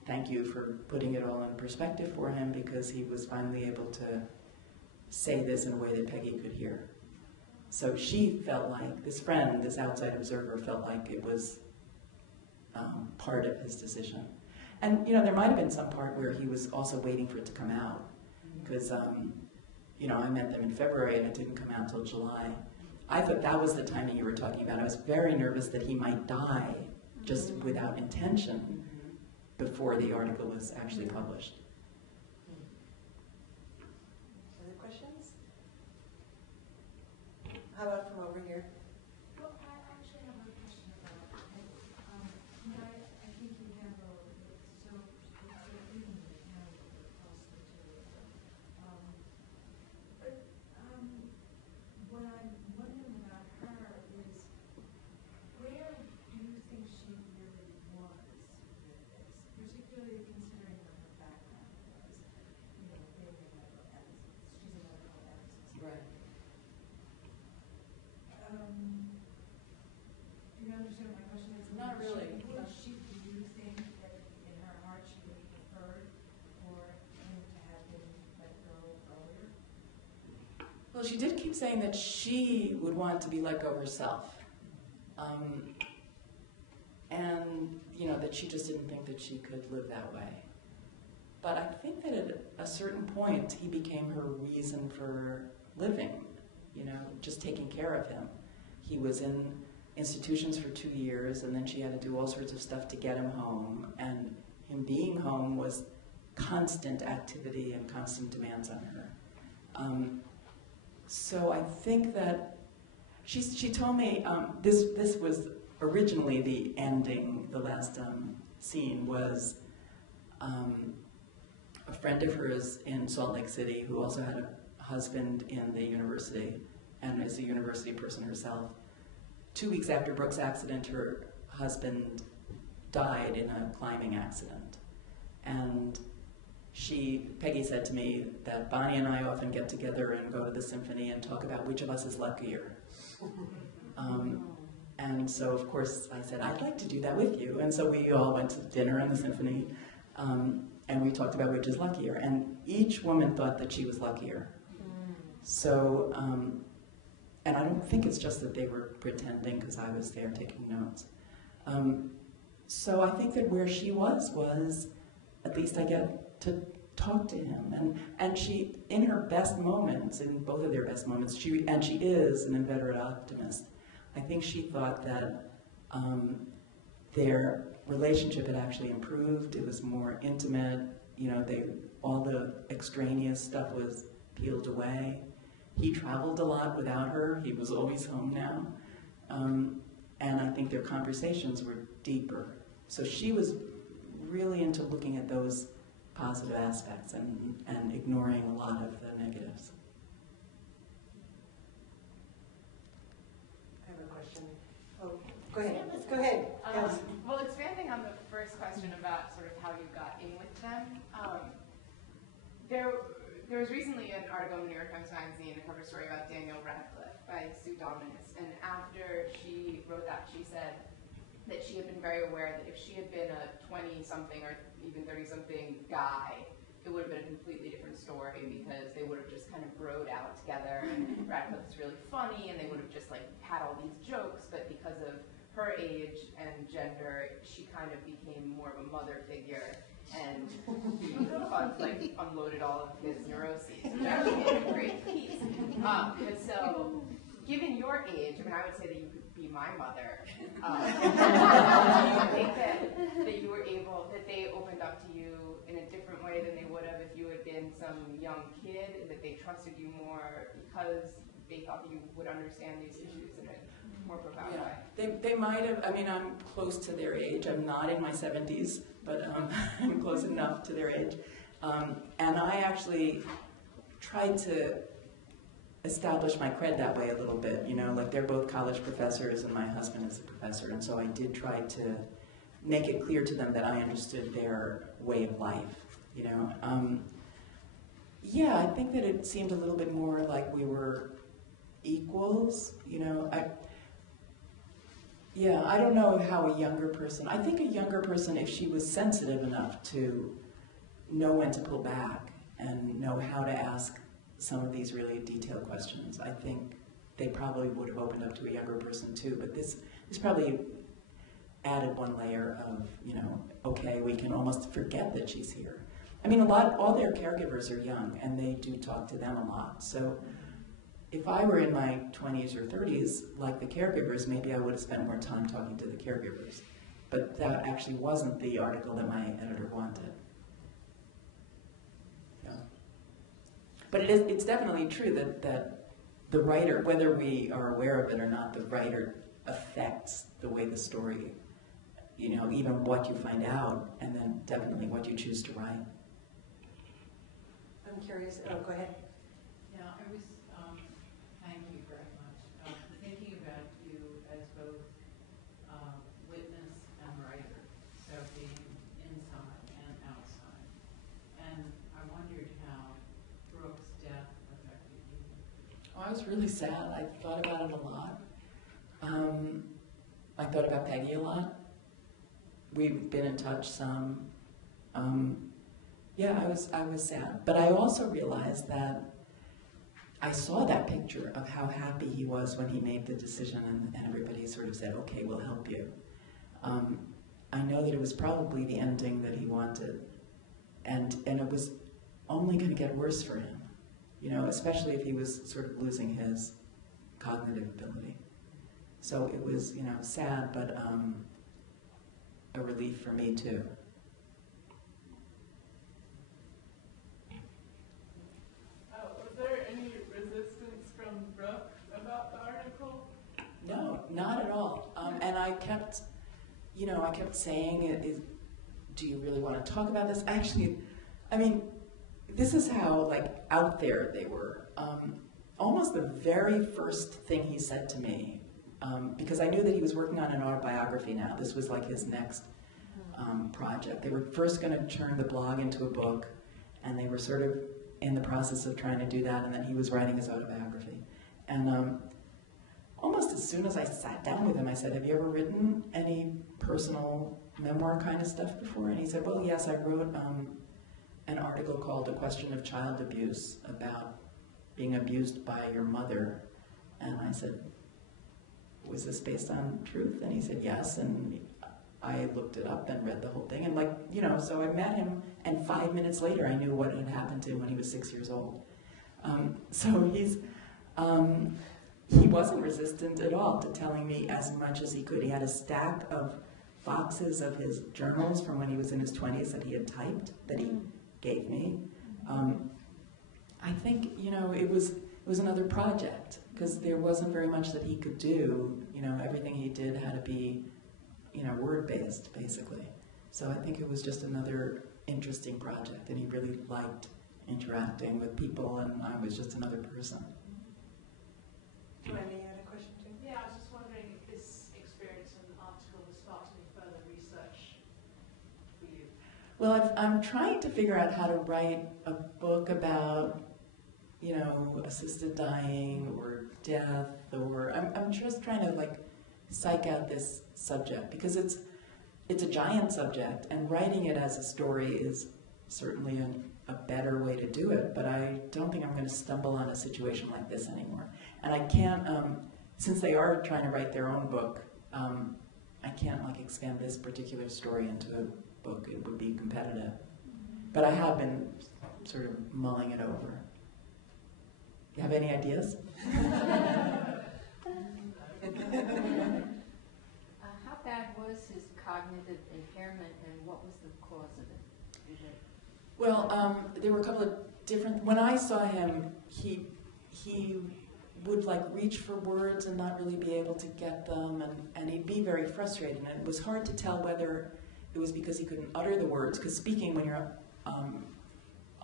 thank you for putting it all in perspective for him, because he was finally able to say this in a way that Peggy could hear. So she felt like, this friend, this outside observer, felt like it was part of his decision. And, there might have been some part where he was also waiting for it to come out, because, I met them in February and it didn't come out till July. I thought that was the timing you were talking about. I was very nervous that he might die just without intention before the article was actually published. Other questions? How about from over here? Well, I actually have a question about it. I think you handle it so evenly, handle it across the two of them. But what I'm wondering about her is, where do you think she really was with this, particularly considering what her background was, being a medical ethicist. She's a medical ethicist. Right. Do you understand what my question is? Not really. Do you think that in her heart she would have preferred for him to have been let go earlier? Well, she did keep saying that she would want to be let go herself. And, that she just didn't think that she could live that way. But I think that at a certain point, he became her reason for living, just taking care of him. He was in institutions for 2 years, and then she had to do all sorts of stuff to get him home, and him being home was constant activity and constant demands on her. So I think that she told me, this was originally the ending, the last scene was a friend of hers in Salt Lake City who also had a husband in the university and is a university person herself. 2 weeks after Brooke's accident, her husband died in a climbing accident. And Peggy said to me that Bonnie and I often get together and go to the symphony and talk about which of us is luckier. And so, of course, I said, I'd like to do that with you. And so we all went to dinner in the symphony, and we talked about which is luckier. And each woman thought that she was luckier. So, and I don't think it's just that they were pretending because I was there taking notes. So I think that where she was at least I get to talk to him. And she, in her best moments, in both of their best moments, she is an inveterate optimist. I think she thought that their relationship had actually improved. It was more intimate. All the extraneous stuff was peeled away. He traveled a lot without her. He was always home now. And I think their conversations were deeper. So she was really into looking at those positive aspects and ignoring a lot of the negatives. I have a question. Oh, go ahead. Go ahead. Yes. Well, expanding on the first question about sort of how you got in with them, there was recently an article in the New York Times Magazine, a cover story about Daniel Radcliffe by Sue Dominus, and after she wrote that, she said that she had been very aware that if she had been a 20-something or even 30-something guy, it would have been a completely different story because they would have just kind of broed out together, and Radcliffe is really funny, and they would have just like had all these jokes, but because of her age and gender, she kind of became more of a mother figure, and he unloaded all of his neuroses, which actually made a great piece. And so, given your age, I would say that you could be my mother. Do you think that you were able, that they opened up to you in a different way than they would have if you had been some young kid, that they trusted you more because they thought that you would understand these issues in a more profound way? They might have. I'm close to their age. I'm not in my 70s, but I'm close enough to their age. And I actually tried to establish my cred that way a little bit. Like they're both college professors and my husband is a professor, and so I did try to make it clear to them that I understood their way of life. Yeah, I think that it seemed a little bit more like we were equals. I don't know how a younger person, I think a younger person, if she was sensitive enough to know when to pull back and know how to ask some of these really detailed questions, I think they probably would have opened up to a younger person too. But this probably added one layer of, okay, we can almost forget that she's here. All their caregivers are young and they do talk to them a lot. So if I were in my 20s or 30s, like the caregivers, maybe I would have spent more time talking to the caregivers. But that actually wasn't the article that my editor wanted. Yeah. But it's definitely true that the writer, whether we are aware of it or not, the writer affects the way the story, even what you find out, and then definitely what you choose to write. I'm curious. Oh, go ahead. Yeah, I was, thank you very much. Thinking about you as both witness and writer, so being inside and outside. And I wondered how Brooke's death affected you. Oh, I was really sad. I thought about it a lot. I thought about Peggy a lot. We've been in touch some. Yeah, I was sad. But I also realized that I saw that picture of how happy he was when he made the decision and everybody sort of said, okay, we'll help you. I know that it was probably the ending that he wanted, and it was only going to get worse for him, you know, especially if he was sort of losing his cognitive ability. So it was, you know, sad, but a relief for me too. Was there any resistance from Brooke about the article? No, not at all. And I kept, you know, I kept saying, do you really want to talk about this? Actually, I mean, this is how, like, out there they were. Almost the very first thing he said to me, because I knew that he was working on an autobiography now. This was like his next project. They were first going to turn the blog into a book, and they were sort of in the process of trying to do that, and then he was writing his autobiography. And almost as soon as I sat down with him, I said, have you ever written any personal memoir kind of stuff before? And he said, well, yes, I wrote an article called A Question of Child Abuse, about being abused by your mother. And I said, was this based on truth? And he said, yes. And I looked it up and read the whole thing. And, like, you know, so I met him, and 5 minutes later I knew what had happened to him when he was 6 years old. So he wasn't resistant at all to telling me as much as he could. He had a stack of boxes of his journals from when he was in his 20s that he had typed, that he gave me. I think, you know, it was another project, because there wasn't very much that he could do. You know, everything he did had to be, you know, word-based, basically. So I think it was just another interesting project, and he really liked interacting with people, and I was just another person. Wendy, you had a question too? Yeah, I was just wondering if this experience and article has sparked any further research for you. Well, I'm trying to figure out how to write a book about, you know, assisted dying or death, or I'm just trying to, like, psych out this subject, because it's a giant subject, and writing it as a story is certainly a better way to do it, but I don't think I'm going to stumble on a situation like this anymore. And I can't, since they are trying to write their own book, I can't, like, expand this particular story into a book. It would be competitive. But I have been sort of mulling it over. You have any ideas? How bad was his cognitive impairment, and what was the cause of it? Well, there were a couple of different. When I saw him, he would, like, reach for words and not really be able to get them, and he'd be very frustrated. And it was hard to tell whether it was because he couldn't utter the words, because speaking when you're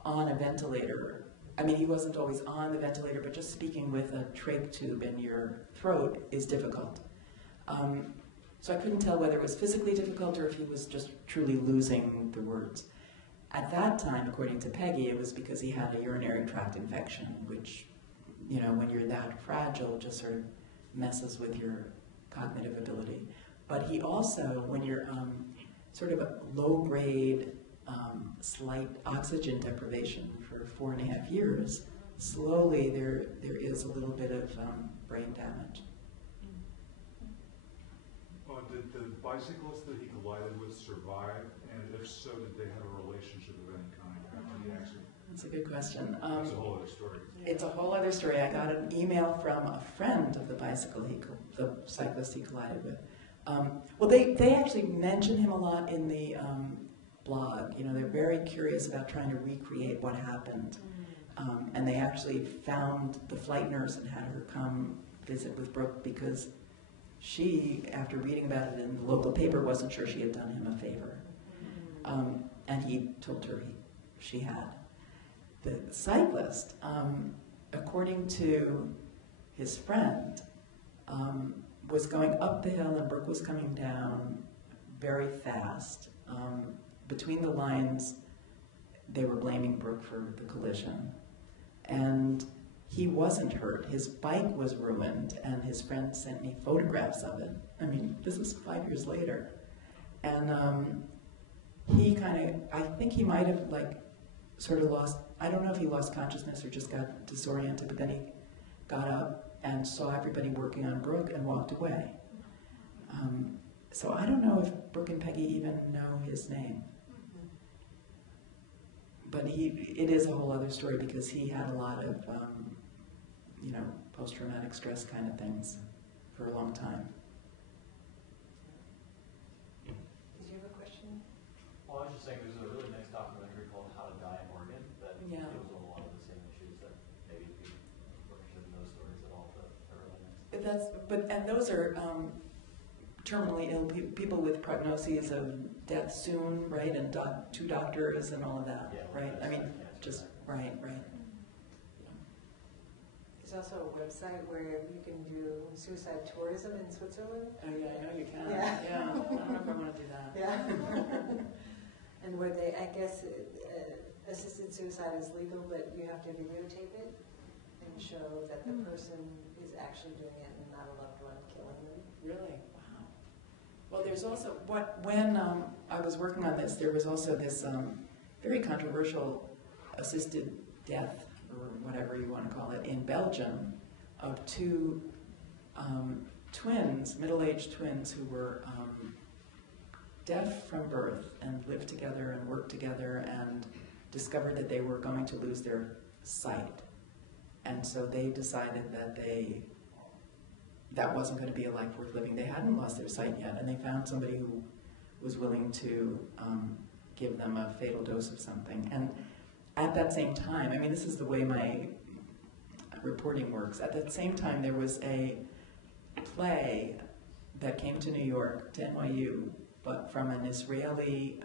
on a ventilator, I mean, he wasn't always on the ventilator, but just speaking with a trach tube in your throat is difficult. So I couldn't tell whether it was physically difficult or if he was just truly losing the words. At that time, according to Peggy, it was because he had a urinary tract infection, which, you know, when you're that fragile, just sort of messes with your cognitive ability. But he also, when you're sort of a low-grade, slight oxygen deprivation for 4.5 years, slowly there is a little bit of brain damage. Did the bicyclist that he collided with survive? And if so, did they have a relationship of any kind after the accident? That's a good question. That's a whole other story. It's a whole other story. I got an email from a friend of the cyclist he collided with. Well, they actually mention him a lot in the blog. You know, they're very curious about trying to recreate what happened. And they actually found the flight nurse and had her come visit with Brooke, because she, after reading about it in the local paper, wasn't sure she had done him a favor. And he told her she had. The cyclist, according to his friend, was going up the hill and Brooke was coming down very fast. Between the lines, they were blaming Brooke for the collision. And he wasn't hurt. His bike was ruined, and his friend sent me photographs of it. I mean, this was 5 years later. And he kind of, I think he might have, like, sort of lost, I don't know if he lost consciousness or just got disoriented, but then he got up and saw everybody working on Brooke and walked away. So I don't know if Brooke and Peggy even know his name. But it is a whole other story because he had a lot of, post-traumatic stress kind of things for a long time. Did you have a question? Well, I was just saying there's a really nice documentary called How to Die in Oregon that Yeah. deals with a lot of the same issues that maybe if you were interested in those stories at all, that are really nice. And those are terminally ill people with prognoses of death soon, right? And 2 doctors and all of that, Yeah, right? I mean, just, right. There's also a website where you can do suicide tourism in Switzerland. Oh yeah, I know you can. Yeah. I don't know if I want to do that. Yeah. And where they, I guess, assisted suicide is legal, but you have to videotape it and show that the person is actually doing it and not a loved one killing them. Really? Wow. Well, there's also, when I was working on this, there was also this very controversial assisted death, or whatever you want to call it, in Belgium, of 2 twins, middle-aged twins who were deaf from birth and lived together and worked together and discovered that they were going to lose their sight. And so they decided that wasn't going to be a life worth living. They hadn't lost their sight yet, and they found somebody who was willing to give them a fatal dose of something. And at that same time, I mean, this is the way my reporting works. At that same time, there was a play that came to New York, to NYU, but from an Israeli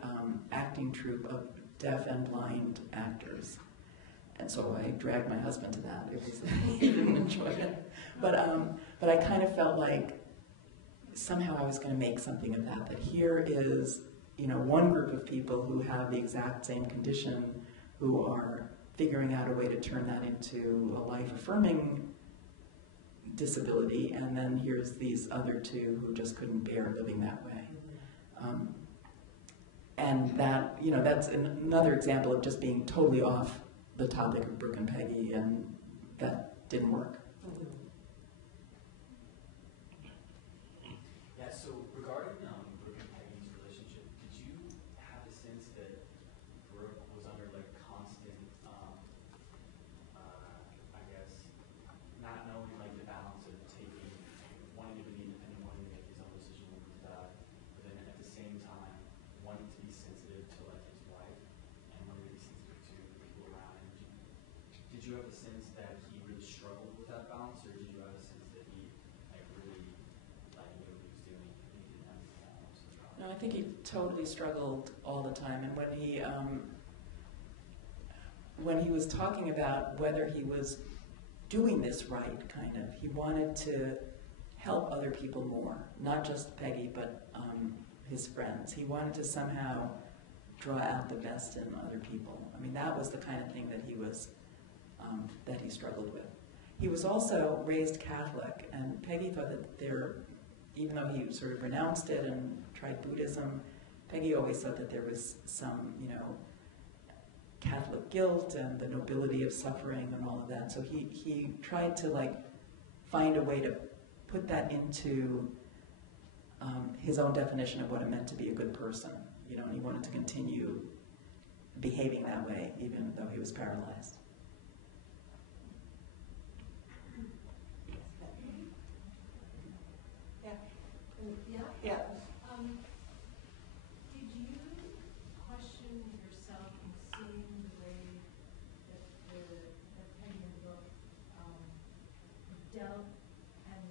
acting troupe of deaf and blind actors. And so I dragged my husband to that. He didn't enjoy it. But I kind of felt like somehow I was going to make something of that. That here is, one group of people who have the exact same condition, who are figuring out a way to turn that into a life-affirming disability, and then here's these other 2 who just couldn't bear living that way. And that, that's another example of just being totally off the topic of Brooke and Peggy, and that didn't work. Yeah, so regarding Brooke and Peggy's relationship, did you have a sense that Brooke was under like constant, I guess, not knowing like the balance of wanting to be independent, wanting to make his own decision when he died, but then at the same time wanting to be sensitive to like his wife and wanting to be sensitive to the people around him? Did you have a sense that he really struggled with that balance, or did you have a sense that he like really like knew what he was doing and he didn't have any qualms? No, I think he totally struggled all the time, and when he was talking about whether he was doing this right, kind of, he wanted to help other people more, not just Peggy, but his friends. He wanted to somehow draw out the best in other people. I mean, that was the kind of thing that he struggled with. He was also raised Catholic, and Peggy thought that even though he sort of renounced it and tried Buddhism, Peggy always thought that there was some, Catholic guilt and the nobility of suffering and all of that. So he tried to find a way to put that into his own definition of what it meant to be a good person. And he wanted to continue behaving that way even though he was paralyzed. Yeah. Did you question yourself in seeing the way that Peggy and Brooke dealt and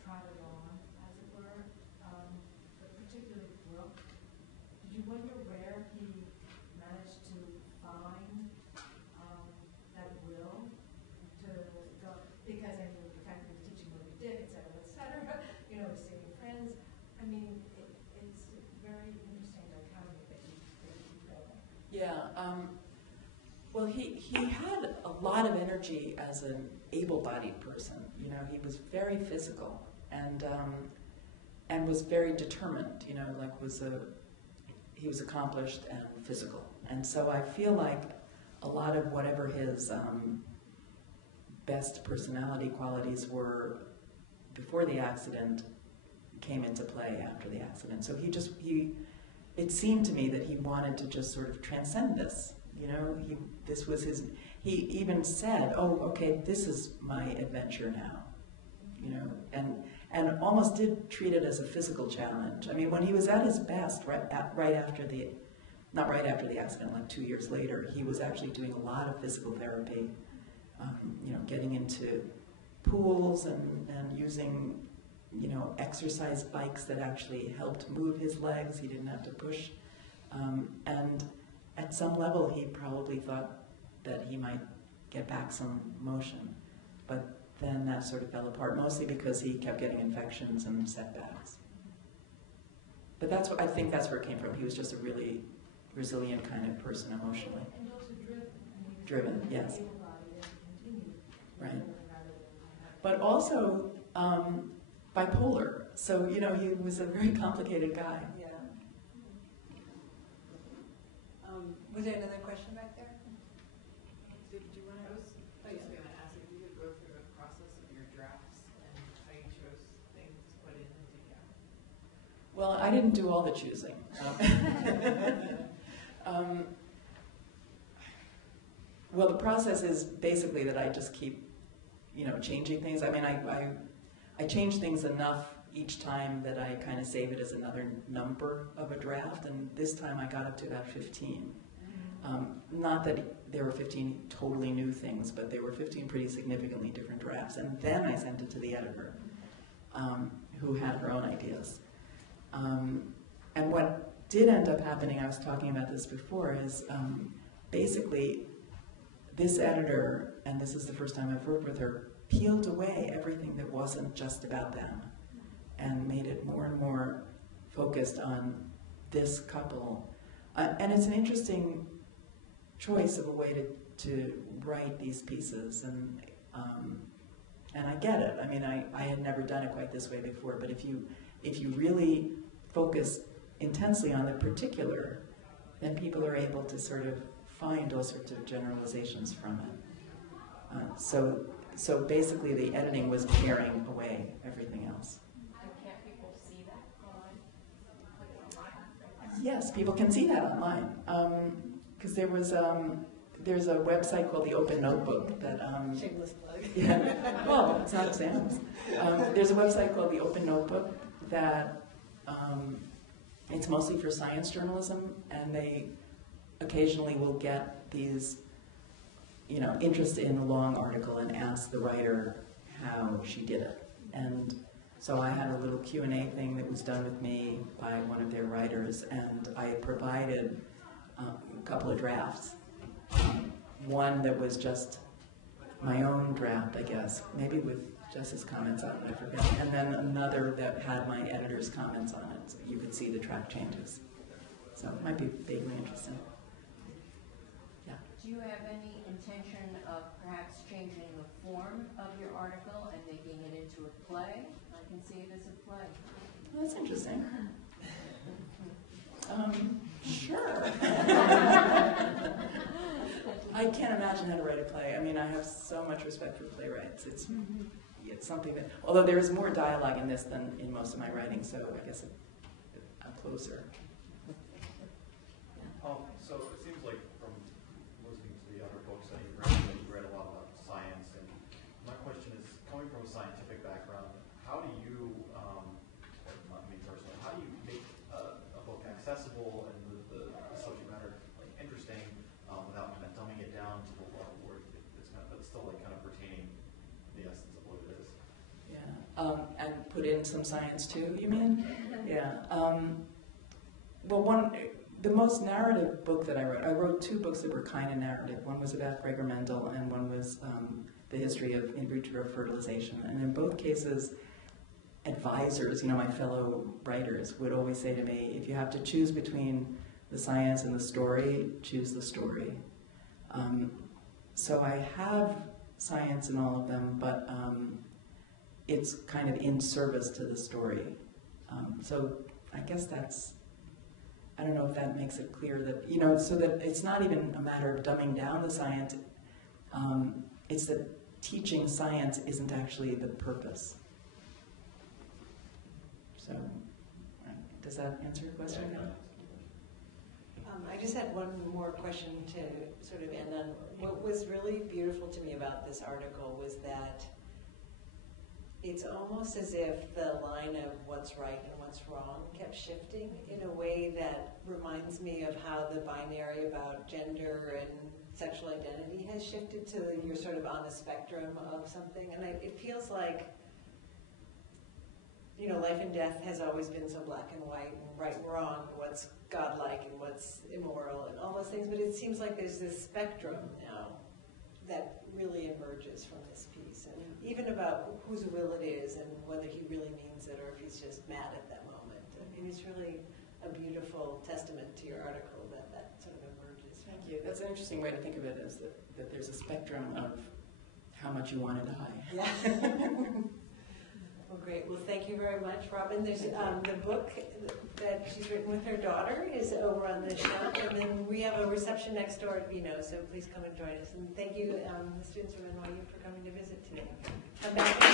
tried it on, as it were, but particularly Brooke? Did you wonder where he managed to find that will to go? Because I mean, the fact that he was teaching what he did, et cetera, saving friends. I mean, it's very interesting dichotomy that you keep going. Yeah. Well, he had a lot of energy as an able-bodied person. He was very physical and was very determined. He was accomplished and physical. And so I feel like a lot of whatever his best personality qualities were before the accident came into play after the accident. So it seemed to me that he wanted to just sort of transcend this. You know, this was his. He even said, "Oh, okay, this is my adventure now." You know, and almost did treat it as a physical challenge. I mean, when he was at his best, not right after the accident, like 2 years later, he was actually doing a lot of physical therapy. You know, getting into pools and using, you know, exercise bikes that actually helped move his legs. He didn't have to push. And at some level, he probably thought that he might get back some motion. But then that sort of fell apart, mostly because he kept getting infections and setbacks. But I think that's where it came from. He was just a really resilient kind of person emotionally. And also driven. Driven, yes. Right. But also bipolar. So, you know, he was a very complicated guy. Yeah. Was there another question back there? Did you want to, I was just going to ask if you could go through the process of your drafts and how you chose things to put in and take out. Well, I didn't do all the choosing. Well, the process is basically that I just keep, you know, changing things. I mean, I change things enough each time that I kind of save it as another number of a draft, and this time I got up to about 15. Not that there were 15 totally new things, but there were 15 pretty significantly different drafts. And then I sent it to the editor, who had her own ideas. And what did end up happening, I was talking about this before, is basically this editor, and this is the first time I've worked with her, peeled away everything that wasn't just about them and made it more and more focused on this couple. And it's an interesting choice of a way to write these pieces, and I get it. I mean, I had never done it quite this way before, but if you really focus intensely on the particular, then people are able to sort of find all sorts of generalizations from it. So basically the editing was paring away everything else. And can't people see that online? Yes, people can see that online. Because there's a website called the Open Notebook that... Shameless plug. Yeah, well, it's not exams. There's a website called the Open Notebook that it's mostly for science journalism, and they occasionally will get these, you know, interest in a long article and ask the writer how she did it. And so I had a little Q&A thing that was done with me by one of their writers, and I provided a couple of drafts. One that was just my own draft, I guess, maybe with Jess's comments on it, I forget. And then another that had my editor's comments on it, so you could see the track changes. So it might be vaguely interesting. Yeah. Do you have any intention of perhaps changing the form of your article and making it into a play? I can see it as a play. Well, that's interesting. Sure. I can't imagine how to write a play. I mean, I have so much respect for playwrights. It's something that, although there is more dialogue in this than in most of my writing, so I guess I'm closer. So it seems like from listening to the other books that you've read a lot about science, and my question is, coming from a scientific background, how do you, not me personally, how do you make a book accessible and the subject matter like interesting without kind of dumbing it down to the level where it's kind of, but still like kind of retaining the essence of what it is? Yeah, and put in some science too, you mean? Yeah. Well, the most narrative book that I wrote two books that were kind of narrative. One was about Gregor Mendel, and one was the history of in vitro fertilization. And in both cases, advisors, you know, my fellow writers, would always say to me, if you have to choose between the science and the story, choose the story. So I have science in all of them, but it's kind of in service to the story. So I guess that's, I don't know if that makes it clear that, you know, so that it's not even a matter of dumbing down the science, it's that teaching science isn't actually the purpose. So So, does that answer your question? I just had one more question to sort of end on. What was really beautiful to me about this article was that it's almost as if the line of what's right and what's wrong kept shifting in a way that reminds me of how the binary about gender and sexual identity has shifted to you're sort of on the spectrum of something. And it feels like, you know, life and death has always been so black and white and right and wrong, what's godlike and what's immoral and all those things, but it seems like there's this spectrum now that really emerges from this piece, and even about whose will it is and whether he really means it or if he's just mad at that moment. I mean, it's really a beautiful testament to your article that that sort of emerges. Thank you. That's an interesting way to think of it, is that there's a spectrum of how much you want to die. Yeah. Well, great. Well, thank you very much, Robin. There's the book that she's written with her daughter is over on the shelf, and then we have a reception next door at Vino, so please come and join us. And thank you, the students from NYU, for coming to visit today. Come back.